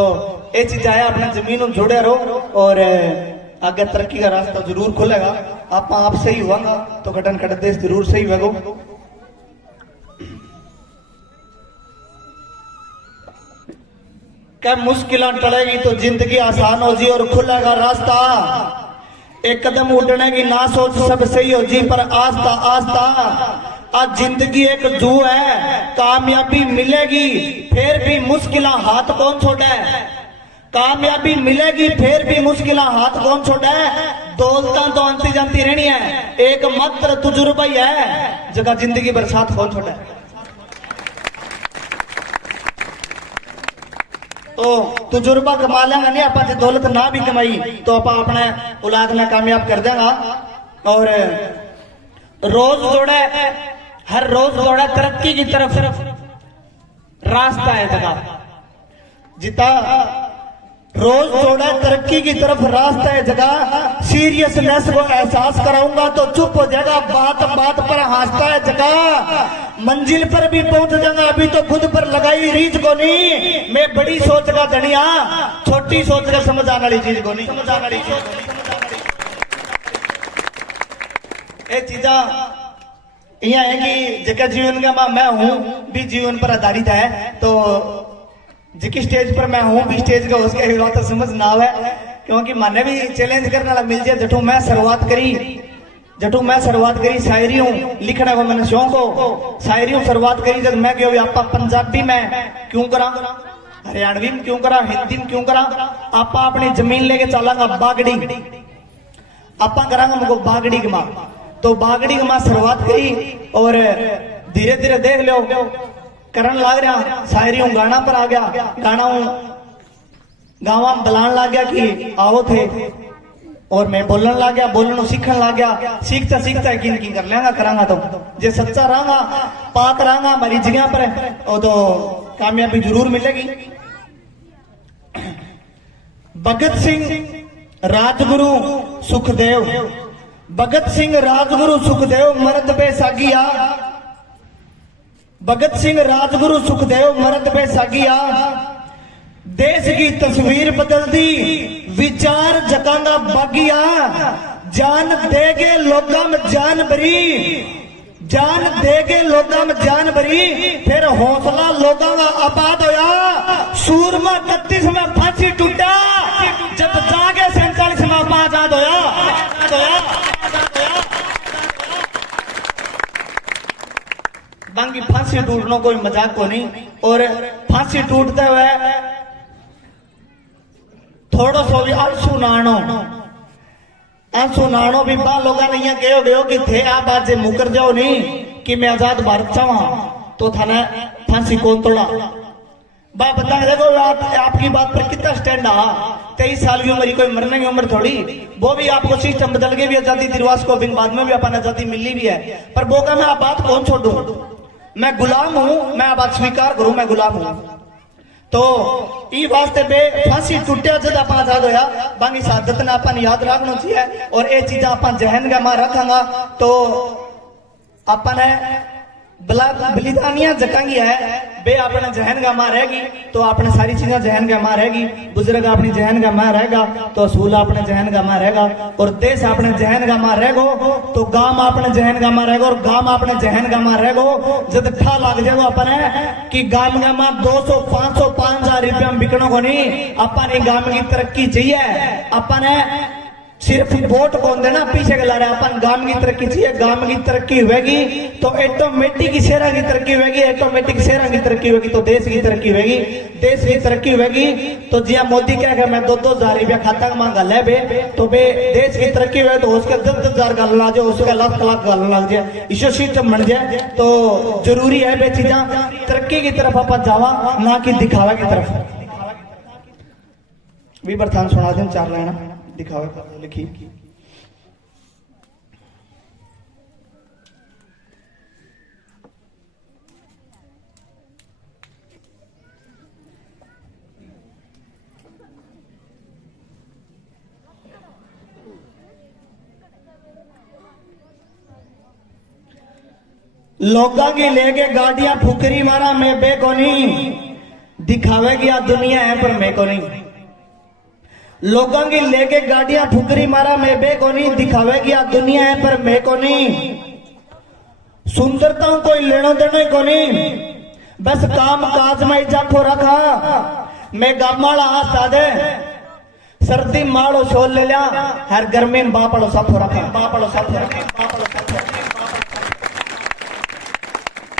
ये चीजा है अपने जमीन जुड़े रहो और आगे तरक्की का रास्ता जरूर खुलेगा आप सही हुआ तो घटन घट देश जरूर सही होगा क्या मुश्किल टलेगी तो जिंदगी आसान हो जी और खुलेगा रास्ता एक कदम उठने की ना सोच सब सही हो जी पर आस्ता आस्ता आज जिंदगी एक जू है कामयाबी मिलेगी फिर भी मुश्किल हाथ कौन छोड़े कामयाबी मिलेगी फिर भी मुश्किल हाथ कौन छोड़े दौलता तो आती जाती रहनी है एक मात्र तजुर्बा ही है जगह जिंदगी बरसात कौन छोड़े तो तजुर्बा कमा लेंगे नहीं आप दौलत ना भी कमाई तो आप अपने औलाद में कामयाब कर देगा और रोज जोड़े हर रोज जोड़े तरक्की की तरफ रास्ता है जगह जिता रोज जोड़े तरक्की की तरफ रास्ता है जगह सीरियसनेस को एहसास कराऊंगा तो चुप हो जाएगा बात बात पर हंसता है जगह मंजिल पर भी पहुंच जाऊंगा अभी तो खुद पर लगाई रीच को नहीं मैं बड़ी सोच का धनिया छोटी सोच का समझ आने वाली चीज को नहीं समझ आने वाली ये चीजा यह है कि जगह जीवन का मैं हूं भी जीवन पर आधारित है तो जिस स्टेज पर मैं हूं भी स्टेज का उसके बात तो समझ ना आवे क्योंकि मैंने भी चैलेंज करने वाला मिल जाए जठू मैं शुरुआत करी शायरी हूँ लिखने को मैंने शौक हो शायरी हूँ शुरुआत करी जब मैं क्यों आप पंजाबी में क्यों करा हरियाणवी में क्यों करा हिंदी में क्यों करा आप अपनी जमीन लेके चलांगा बागड़ी आप करांगा मुझको बागड़ी गमा तो बागड़ी गमा शुरुआत करी और धीरे धीरे देख लो करन लाग रहा शायरी हूँ गाना पर आ गया गाना हूँ गाँव में बुलान लग गया कि आओ थे और मैं बोलन लग गया बोलन सीखन लग गया सीखता सीखता यकीन की कर लेंगा करांगा तो जे सच्चा रहांगा पाक रहांगा हमारी जगह पर और तो कामयाबी जरूर मिलेगी भगत सिंह राजगुरु सुखदेव भगत सिंह राजगुरु सुखदेव मर्द बेसागिया भगत सिंह राजगुरु सुखदेव मर्द बेसागिया देश की तस्वीर बदल दी विचार जगाना बागिया जान देगे लोगा में जान देगे लोगा में जान भरी फिर हौसला लोगा का आबाद होया सूरमा 31 में फांसी टूटा जब जागे 47 में आजाद होया बाकी फांसी टूटना कोई मजाक को नहीं और फांसी टूटते हुए थोड़ा सो भी आंसू नानो भी बा लोग ने यहाँ कहो गयो कि थे आप आज मुकर जाओ नहीं कि मैं आजाद भारत चाहवा तो थाने फांसी कौन तोड़ा बा बता देखो आपकी बात पर कितना स्टैंड आ 23 साल की उम्र कोई मरने की उम्र थोड़ी वो भी आपको सिस्टम बदल के भी आजादी दिलवास को बाद में भी अपन आजादी मिली भी है पर वो का मैं आप बात कौन छोड़ू मैं गुलाम हूं मैं आप बात स्वीकार करूं मैं गुलाम हूं तो ई वास्ते बे फांसी टूटिया जब आप आजाद होया बाकी शहादत ने अपन याद रखना चाहिए और ये चीजा अपन जहन का मां रखांगा तो अपन बलिदानियां जकांगी है बे अपने जहन का मां रहेगी तो अपने सारी चीजें जहन का मां रहेगी बुजुर्ग अपनी जहन का मां रहेगा तो असूल अपने जहन का मां रहेगा और देश अपने जहन का मां रहेगो तो गांव अपने जहन का मां रहेगा और गांव अपने जहन का मां रहेगो जब ठा लग जाएगा अपने कि गांव का मां 200 500 5,000 रुपया में बिकनो को नहीं अपने गांव की तरक्की चाहिए अपने सिर्फ वोट कौन देना पीछे गला रहे अपन गांव की तरक्की चाहिए गांव की तरक्की होगी तो ऑटोमेटिक शहर की तरक्की होगी ऑटोमेटिक शहर की तरक्की होगी तो देश की तरक्की होगी देश की तरक्की होगी तो जिया मोदी क्या कह मैं 2,000 रुपया खाता मांगा ले बे तो बे देश की तरक्की हुए तो उसका 10,000 गाल लग जाए उसका लाख गाल लग जाए इसे सिस्टम बन जाए तो जरूरी है बे चीजा तरक्की की तरफ अपन जावा ना कि दिखावा की तरफ भी बरथान सुना दें 4 लाइन दिखावे लिखी लोगा की लेके गाड़ियां फुकरी मारा मैं बेकोनी, दिखावेगी आ दुनिया है पर मैं को नहीं। लोगों की लेके गाड़ियां फुकरी मारा मैं बेकोनी, दिखावेगी आ दुनिया है पर मैं को नहीं। सुंदरता कोई लेनो देनो को नहीं, बस काम काज में जाखो रखा। मैं गामाला आस्ता दे सर्दी माड़ो शोल ले लिया, हर गर्मी में बापड़ो साफो रखा, बापड़ो साफो रखा, बापड़ो साफो रखा।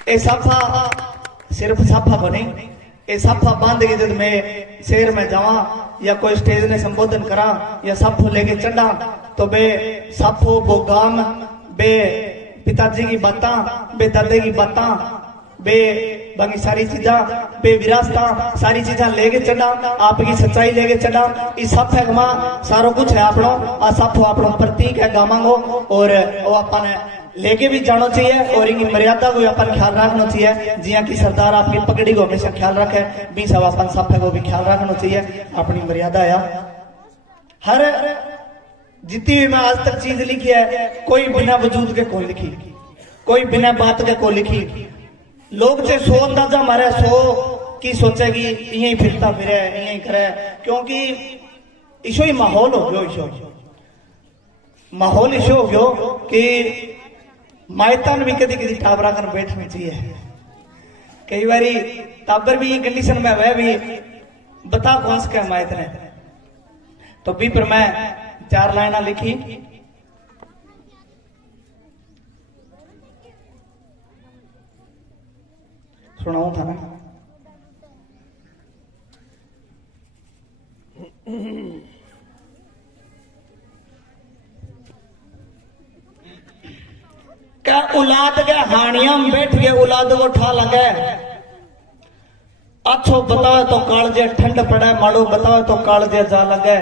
ए साफा सिर्फ साफा को नहीं, ये साफा बांध के जब मैं शहर में जावा या कोई स्टेज ने संबोधन करा या साफो लेके चढ़ा तो बे साफो वो गाम बे पिताजी की बातां बे दादे की बातां बे बाकी सारी चीजा बे विरासता सारी चीजा लेके चढ़ा, आपकी सच्चाई लेके चढ़ा। इस साफे का सारो कुछ है आपनो, आ साफो आपनो प्रतीक है गामांगो और वो अपन लेके भी जाना चाहिए और इनकी मर्यादा को अपन ख्याल रखना चाहिए। जिया कि सरदार आपकी पगड़ी को हमेशा ख्याल रखे, भी सब अपन साफे को भी ख्याल रखना चाहिए। अपनी मर्यादा है हर जितनी भी मैं आज तक चीज लिखी है, कोई बिना वजूद के को लिखी, कोई बिना बात के को लिखी। लोग से 100 अंदाजा मारे 100 की सोचेगी यही फिरता फिरे यही करे, क्योंकि इशो ही माहौल हो गयो, इशो माहौल इशो हो गयो कि मायतान भी कदी कदी टाबरा कर बैठनी चाहिए। कई बारी टाबर भी ये कंडीशन में वह भी बता कौन सा मायत ने, तो भी पर मैं 4 लाइना लिखी। सुनाऊं था ना, क्या औलाद के हानिया में बैठ के औलाद को ठा लगे। अच्छो बताओ तो कालजे ठंड पड़े, माड़ो बताओ तो कालजे जा लगे।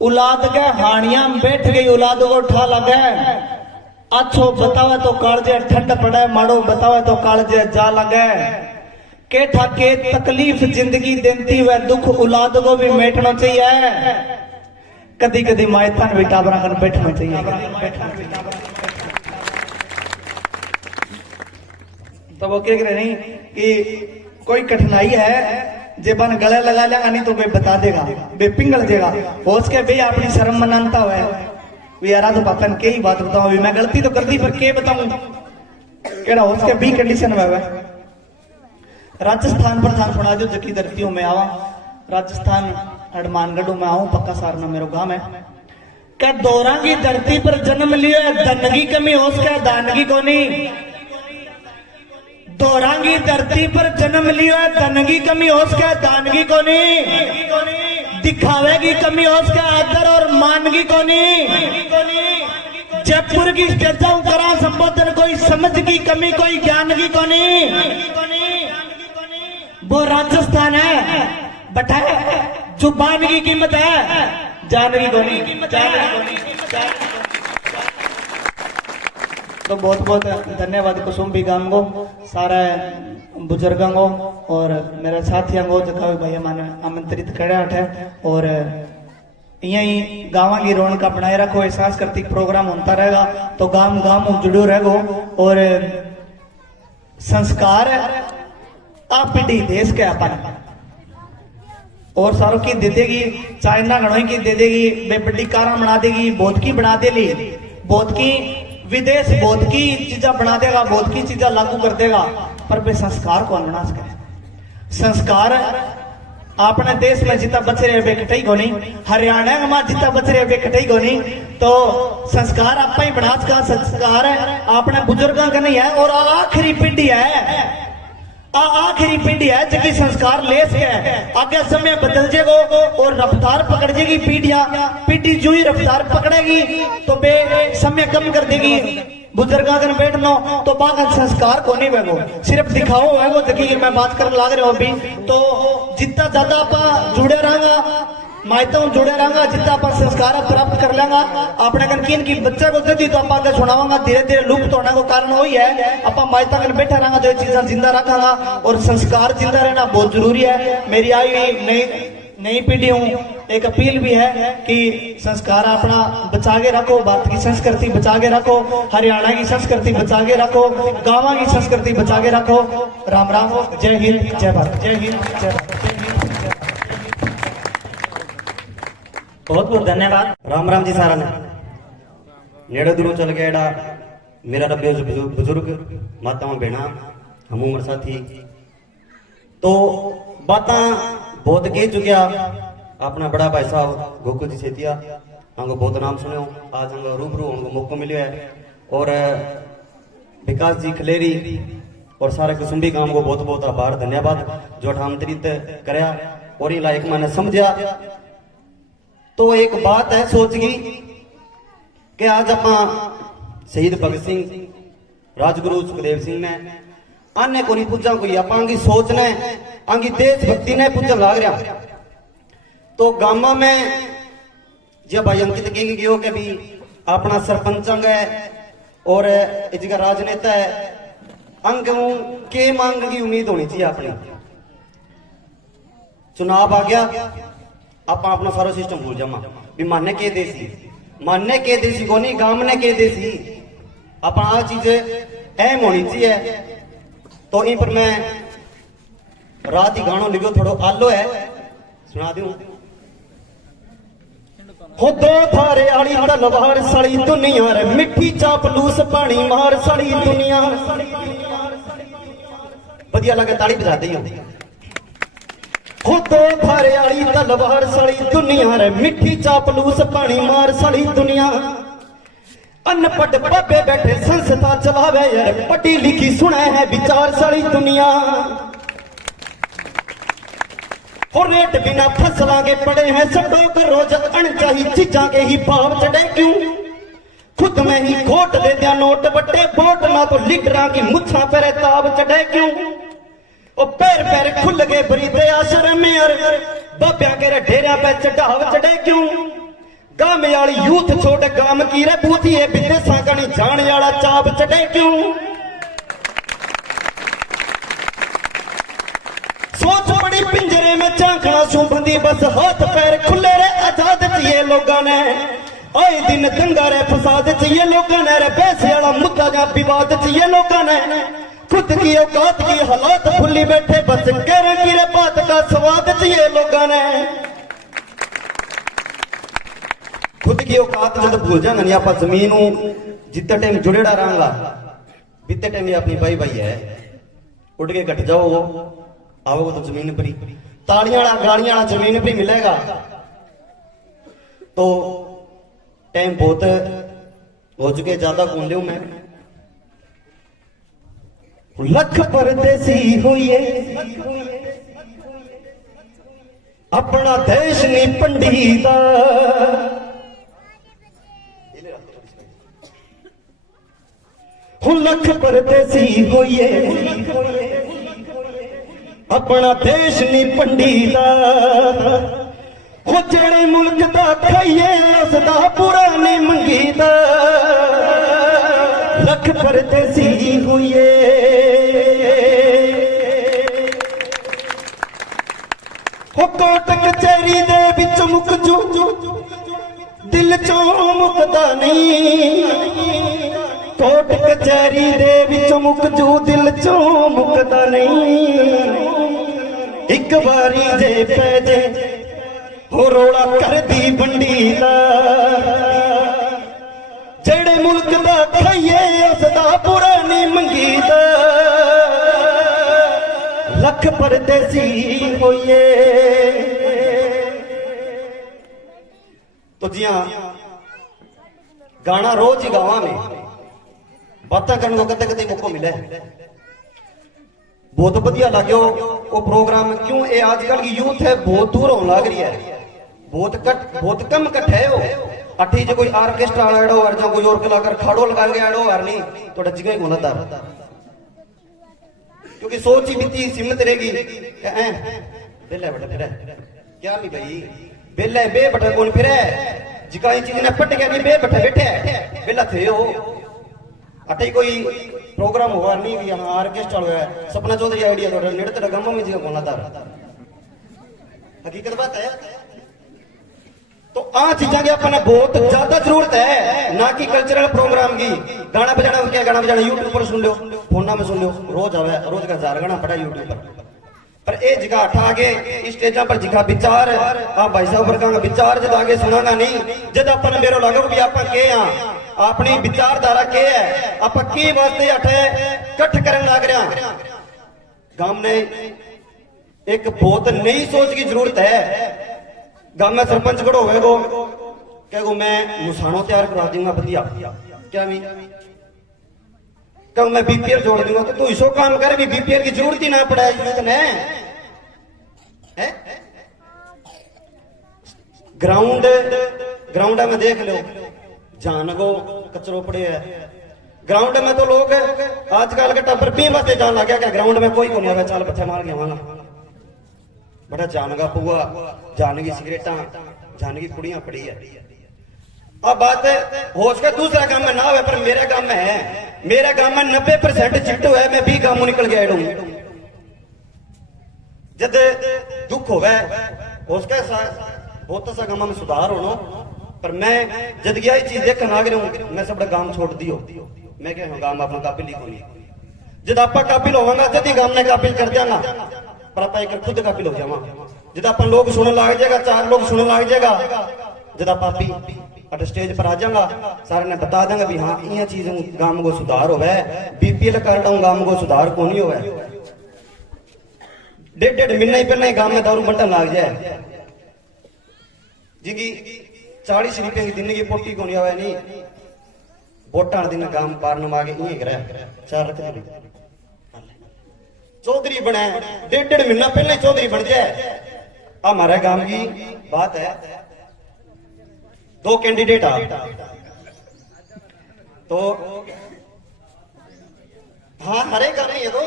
औलाद के हानिया में बैठ गई औलाद को ठा लगे। अच्छो बतावे तो कालजे ठंड पड़े, माड़ो बतावे तो कालजे जा लगे। के ठाके तकलीफ जिंदगी देती वह दुख औलाद को भी मेटना चाहिए। कदी कदी मायतान भी टाबरा कर बैठना चाहिए। तो वो कह रहे नहीं कि कोई कठिनाई है जेबन गले लगा लेगा नहीं तो वे बता देगा, वे पिंगल देगा। हो उसके भी अपनी शर्म मनाता हुआ वे यार तो पता नहीं ही बात बताऊं, अभी मैं गलती तो कर दी पर के बताऊं केड़ा हो उसके भी कंडीशन में है। राजस्थान प्रधान सुना जो जकी धरतियों में आवा, राजस्थान हनुमानगढ़ में आऊं, पक्का सारना मेरा गांव है। क्या दौरा की धरती पर जन्म लियो है, धन की कमी हो उसका दान की कोनी। दौरा की धरती पर जन्म लियो है, धन की कमी हो उसका दान की कोनी। दिखावे की कमी हो उसका आदर और मान की कोनी। जयपुर की स्टेजाओं करा संबोधन, कोई समझ की कमी कोई ज्ञान की कोनी। वो राजस्थान है बटा जुबान की कीमत है, जान की कोनी। तो बहुत बहुत धन्यवाद कुसुम्बी गांव को, सारा बुजुर्गों को और मेरे साथियों को जगह भाई मैंने आमंत्रित कराया है। और यही गाँव की रौनक बनाए रखो, ये सांस्कृतिक प्रोग्राम होता रहेगा तो गांव गांव जुड़ो रहेगो। और संस्कार आ पीढ़ी देश के अपन और सारों की दे देगी, चाइना गणों की दे देगी, वे बड़ी कारा बना देगी, बहुत की बना देगी, बहुत की विदेश बहुत की चीजा बना देगा, बहुत की चीजा लागू कर देगा, पर वे संस्कार को अननाश करे। संस्कार अपने देश में जितना बच रहे वे कटई को नहीं, हरियाणा में जितना बच रहे वे कटई को नहीं। तो संस्कार आप ही बनास का संस्कार है, अपने बुजुर्गों का नहीं है। और आखिरी पीढ़ी है, आखिरी पीढ़ी है जिसकी संस्कार ले सके। आगे समय बदल जाएगा और रफ्तार पकड़ जाएगी पीढ़ियां, पीढ़ी जो ही रफ्तार पकड़ेगी तो बे समय कम कर देगी। बुजुर्ग अगर बैठना तो बाकी संस्कार को नहीं वेगो, सिर्फ दिखाओ वेगो। देखिए मैं बात करने लग रहे हो अभी, तो जितना ज्यादा आप जुड़े रहेगा मायता जुड़े रहेगा, जितना आप संस्कार प्राप्त कर लेंगा अपने किन की बच्चे को दे तो आप सुनावागा। धीरे धीरे लुप्त होने का कारण वही है, आप मायता कर बैठा रहेगा तो ये चीजें जिंदा रखेगा। और संस्कार जिंदा रहना बहुत जरूरी है। मेरी आई नई नई पीढ़ी हूँ एक अपील भी है कि संस्कार अपना बचा के रखो, भारत की संस्कृति बचा के रखो, हरियाणा की संस्कृति बचा के रखो, गाँव की संस्कृति बचा के रखो। राम राम, जय हिंद, जय भारत, जय हिंद, जय भारत, जय हिंद, जय भारत। बहुत बहुत धन्यवाद। राम राम जी सारा ने नेड़े दूरों चल गया एड़ा मेरा रब्बे बुजुर्ग माताओं बहना हम उम्र साथी तो बात बहुत कह चुकिया। अपना बड़ा भाई साहब गोकुल जी सेतिया हमको बहुत नाम सुने, आज हम रूबरू हमको मौका मिले है। और विकास जी खलेरी और सारे कुसुम्बी काम को बहुत बहुत आभार धन्यवाद जो आमंत्रित कराया और ये लायक मैंने समझा। तो एक बात है सोच गई कि आज आप शहीद भगत सिंह, राजगुरु सुखदेव सिंह ने अन्य को नहीं पूछा, कोई आप आंगी सोच ने आंगी देशभक्ति ने पूछा लाग रहा। तो गामा में जब भाई अंकित कहेंगे कि हो कि भी अपना सरपंच अंग है और इसका राजनेता है, अंग के मांग की उम्मीद होनी चाहिए। अपनी चुनाव आ गया, आप अपना सारा सिस्टम भूल जामा भी मानने के देसी को नहीं गामने के देसी अपना आ चीज अहम होनी चाहिए। तो इन पर मैं रात ही गाना लिखो थोड़ा आलो है सुना दूं। हो दो थारे आली तलवार सड़ी दुनिया रे मिट्टी चापलूस पानी मार सड़ी दुनिया। बढ़िया लगे ताड़ी बजाते ही। हो दो थारे आली तलवार सड़ी दुनिया रे मिट्टी चापलूस पानी मार सड़ी दुनिया। अनपढ़ बाबे बैठे संस्था चलावे यार पढ़ी लिखी सुने है विचार सड़ी दुनिया। और रेट बिना फसलों के पड़े हैं सड़ों पर रोज अनचाही चीजा के ही भाव चढ़े क्यों। खुद में ही खोट दे दिया नोट बट्टे वोट ना तो लीडर की मुच्छा पर ताब चढ़े क्यों। ओ पैर पैर खुल गए बरीदे आश्रम में यार बाब्या के ढेरिया पे चढ़ाव चढ़े क्यों। गांव वाली यूथ छोड़ गांव की रे बूथी है विदेशा कनी जाने वाला चाप चढ़े क्यों। सोच बड़ी पिंजरे में झांकना शुभंदी बस हाथ पैर खुले रे आजाद चाहिए लोगों ने। आए दिन दंगा रे फसाद चाहिए लोगों ने रे पैसे वाला मुद्दा या विवाद चाहिए लोगों ने। खुद की औकात की हालात भूली बैठे बस कह की रे बात का स्वाद चाहिए लोगों ने। खुद की औकात जब भूल जाएंगे नहीं आप जमीन जितने टाइम जुड़ेड़ा रहा बीते टाइम अपनी भाई भाई है उठ के कट जाओ आओगे तो जमीन पर ही तालियां गालियां जमीन पर ही मिलेगा। तो टाइम बहुत हो चुके ज्यादा कौन लियो मैं लख परदेसी होइए अपना देश नी पंडीदा। लख परदेसी होइए अपना देश नी पंडीदा। हो जेड़े मुल्क दा खाइए उसदा पूरा नहीं मंगीदा। लख परदेसी होइए हो कोट कचहरी दे विच मुक जू दिल चों मुकदा नहीं। कोट कचहरी दे विच मुक जू दिल चों मुकदा नहीं। एक बारी जे पै जे हो रोड़ा कर दी बंडीदा। जेड़े मुल्क दा खाइए उसदा पूरा नहीं मंगीदा। लख परदेसी होइए। तो जी हाँ गाना रोज ही गावा में बातें करने को कदे कदे मौका मिले बहुत बढ़िया लगे वो प्रोग्राम। क्यों ये आजकल की यूथ है बहुत दूर होने लग रही है, बहुत कम कट्ठे हो। अठी जो कोई आर्केस्ट्रा वाला एड़ो और जो कोई और कलाकार खाड़ो लगा के एड़ो और नहीं तो जगह ही होना था। क्योंकि सोच ही बीती सीमित रहेगी बेला बटा फिर क्या नहीं भाई बेला बे बटा कौन फिर जिकाई चीज ने पट गया नहीं बे बटा बैठे बेला थे हो। अटे कोई प्रोग्राम हुआ नहीं भी यहाँ आर्केस्ट्रा हुआ है सपना चौधरी आइडिया तो नृत्य गम में जगह होना था हकीकत बात है। तो आ चीजा की अपने बहुत ज्यादा जरूरत है, ना कि कल्चरल प्रोग्राम की। गाना बजाना क्या, गाना बजाना यूट्यूब पर सुन लो, फोना में सुन लो, रोज आवे, रोज का 1000 गाना पड़ा यूट्यूब पर ये जगह उठा के इस स्टेजा पर जिखा विचार आप भाई साहब पर कहूंगा विचार जब आगे सुनागा नहीं, जब अपन मेरे लगो भी आप के अपनी विचारधारा के है, आप की वास्ते अठे कठ करन लग रहा। गांव ने एक बहुत नई सोच की जरूरत है। गांव में सरपंच खड़ो हुए गो क्या गो मैं मुसानो तैयार करवा दूंगा बढ़िया, क्या मैं कहूँ मैं बीपीएल जोड़ दूंगा, तो तू इसो काम कर भी बीपीएल की जरूरत ही ना पड़े यूथ ने। ग्राउंड में देख लो जान गो कचरो पड़े है। ग्राउंड में तो लोग आजकल के टब्बर पी मत जान लग गया, ग्राउंड में कोई को नहीं आया, चल बच्चे मार गया वहां बड़ा जानगा पुआ, जानगी सिगरेटा, जानगी कुड़ियां पड़ी है। अब बात हो सके दूसरा काम में ना हो, पर मेरे काम में है। मेरे काम में 90% चिट्टू है, मैं 20 काम निकल गया हूं। जब दुख हो सके बहुत सा गांव में सुधार होना, पर मैं जद गया चीज देखने आ गया हूं, मैं सब गांव छोड़ दियो। मैं क्या गांव अपना काबिल ही कोनी, जब आप काबिल होगा जब ही गांव ने काबिल कर देगा, पर आप एक खुद काबिल हो जावा। जब अपन लोग सुनने लग जाएगा, 4 लोग सुनने लग जाएगा, जब आप स्टेज पर आ जाऊंगा, सारे ने बता देंगे भी हाँ ये चीज गांव को सुधार हो, बीपीएल कर रहा हूं गांव को सुधार को नहीं हो। 1.5 महीना ही पहले गांव में दारू बंटन लग जाए, जिनकी 40 रुपए की दिन की पोटी को नहीं आवे नहीं, वोटा दिन गांव पार नमागे ये करे 4 रख चौधरी बने 1.5 महीना पहले चौधरी बन जाए। हमारे गांव की बात है, 2 कैंडिडेट आ तो हाँ हरे गांव में ये तो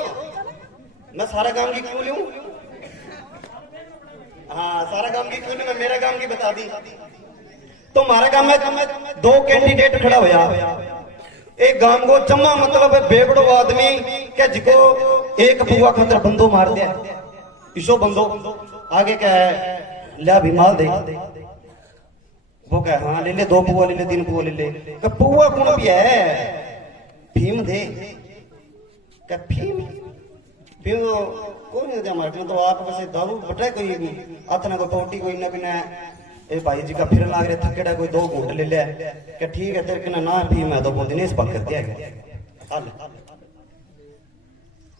मैं सारा गांव की क्यों लूं, हाँ सारा गांव की क्यों नहीं, मैं मेरा गांव की बता दी। तो हमारे गांव में 2 कैंडिडेट खड़ा होया। एक गांव को जम्मा मतलब बेबड़ो आदमी के जिको एक पुआ खतर बंदो मार दिया, इसो बंदो आगे क्या है लिया भी माल दे, वो क्या हाँ ले ले 2 पुआ ले ले 3 पुआ ले ले, पुआ कौन भी है भीम दे, क्या भीम भीम कौन है हमारे तो आप वैसे दारू बटा कोई आतना कोई पोटी कोई ना बिना ए भाई जी का फिर लाग रहे थकेड़ा कोई 2 घूंट ले लिया, क्या ठीक है तेरे के ना भी मैं तो बोलते नहीं इस बात कर दिया गया।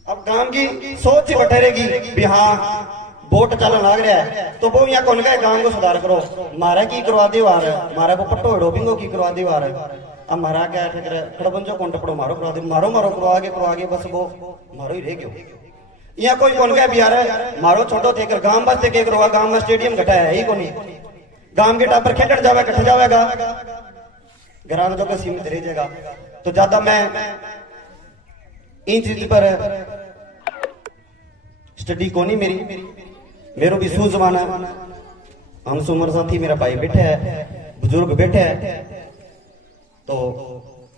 अब गांव की सोच ही बटेरेगी भी हाँ वोट चलन लाग रहा है, तो वो यहाँ कौन का गांव को सुधार करो, मारा की करवा दे वार, मारा को पट्टो डोबिंगो की करवा दे वार, अब मारा क्या खड़बंजो कौन टपड़ो मारो करवा दे, मारो मारो करवा के बस वो मारो ही रह गयो। यहाँ कोई कौन का बिहार मारो छोटो थे गांव बस के करवा, गांव में स्टेडियम घटा है ही कोनी, गांव के टापर खेल जावे कट जाएगा, घर जो सीमित रह जाएगा। तो ज्यादा मैं इन चीज पर स्टडी को नहीं मेरे भी सूझवाना, हम सुमर साथी मेरा भाई बैठे है, बुजुर्ग बैठे है, तो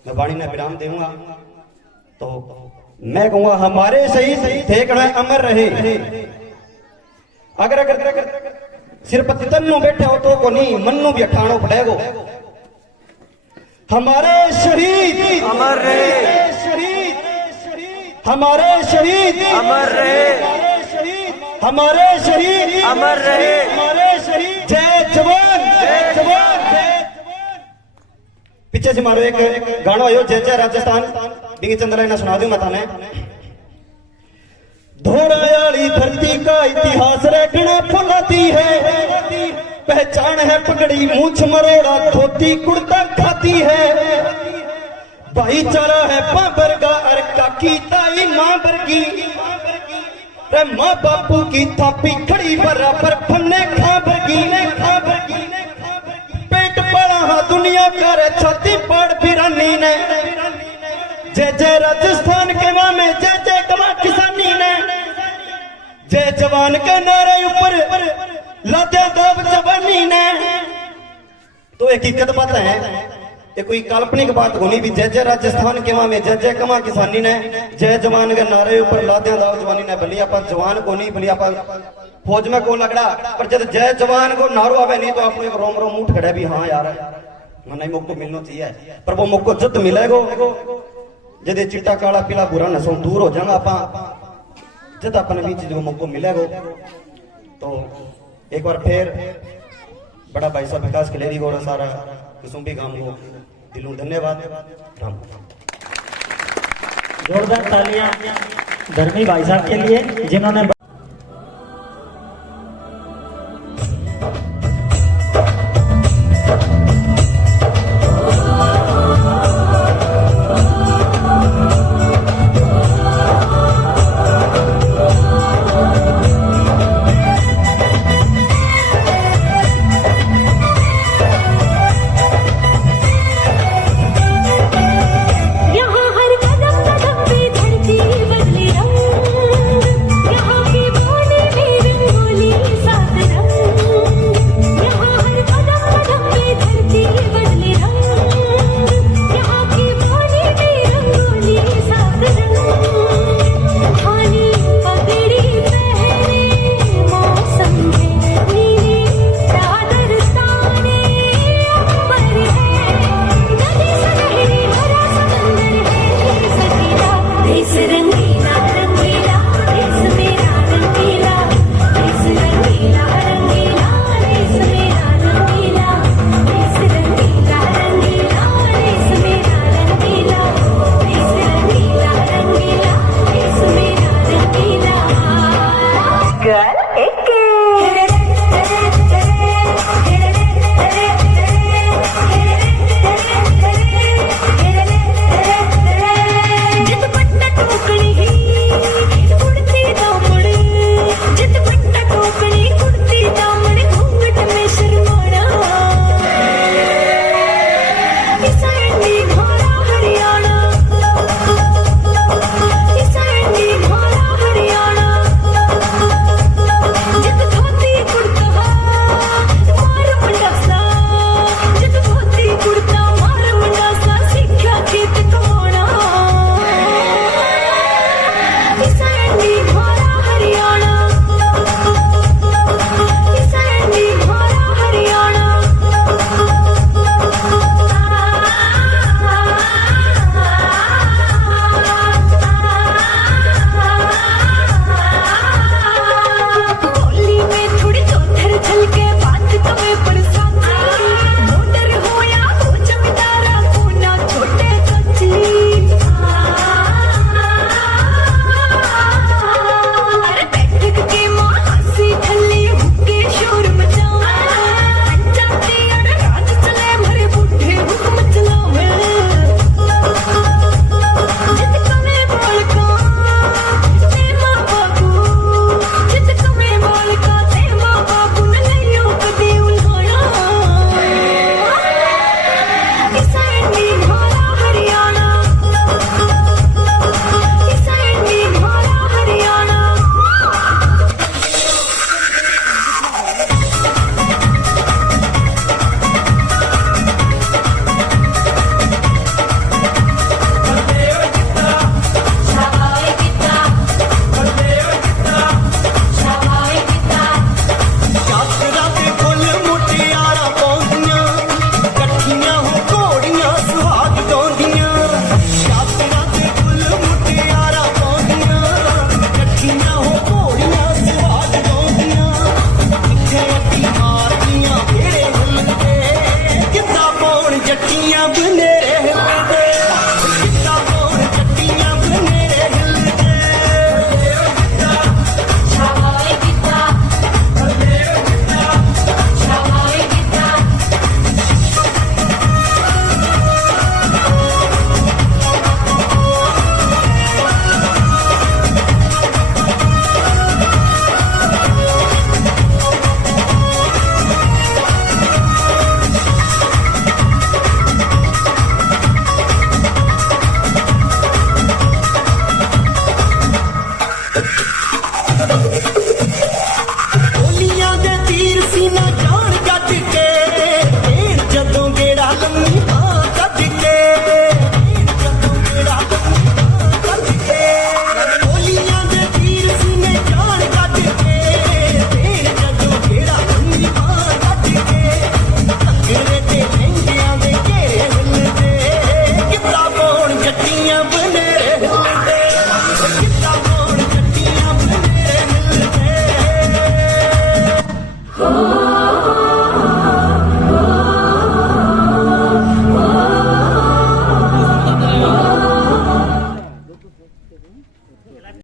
मैं वाणी ने विराम दूंगा। तो मैं कहूंगा हमारे सही थे अमर रहे, अगर सिर्फ तन्नू बैठे हो तो को नहीं मन्नू भी अठाणो पड़ेगो। हमारे शहीद अमर रहे, हमारे शहीद अमर रहे, हमारे शहीद अमर रहे, हमारे शहीद जय जवान जय जवान जय। पीछे से मारो एक गाना आयो जय जय राजस्थान, बिंगी चंद्र ना सुना दूं मैं थाने। धोड़ायाली धरती का इतिहास रखना फुलाती है, पहचान है पगड़ी मूछ मरोड़ा धोती कुर्ता खाती है, भाईचारा है बाबर का और काकी ताई मां वर्गी, माँ बापू की थापी खड़ी बराबर फन्ने खा वर्गी, पेट पड़ा हा दुनिया कर छाती पाड़ बिरानी ने, जय जय राजस्थान के माँ में जय जय कमा किसानी ने, जय जवान के नारे ऊपर लादे दाब जवानी ने। तो हकीकत बात है, ये कोई काल्पनिक बात होनी भी जय जय राजस्थान के माँ में जय जय कमा किसानी ने, जय जवान के नारे ऊपर लादे दाब जवानी ने। भली आप जवान को नहीं, भली आप फौज में को लगड़ा पर जब जय जवान को नारो आवे नहीं तो आपको एक रोम रोम उठ खड़ा भी हाँ यार मना मौको मिलना चाहिए पर वो मौको जद मिलेगो जदे चिट्टा काला पीला बुरा नशों दूर हो जाएगा आप जद अपने बीच जो मौको मिलेगो तो एक बार फिर बड़ा भाई साहब विकास खिलेरी को सारा कुसुम्बी गांव को दिलों धन्यवाद राम। जोरदार तालियां धर्मी भाई साहब के लिए जिन्होंने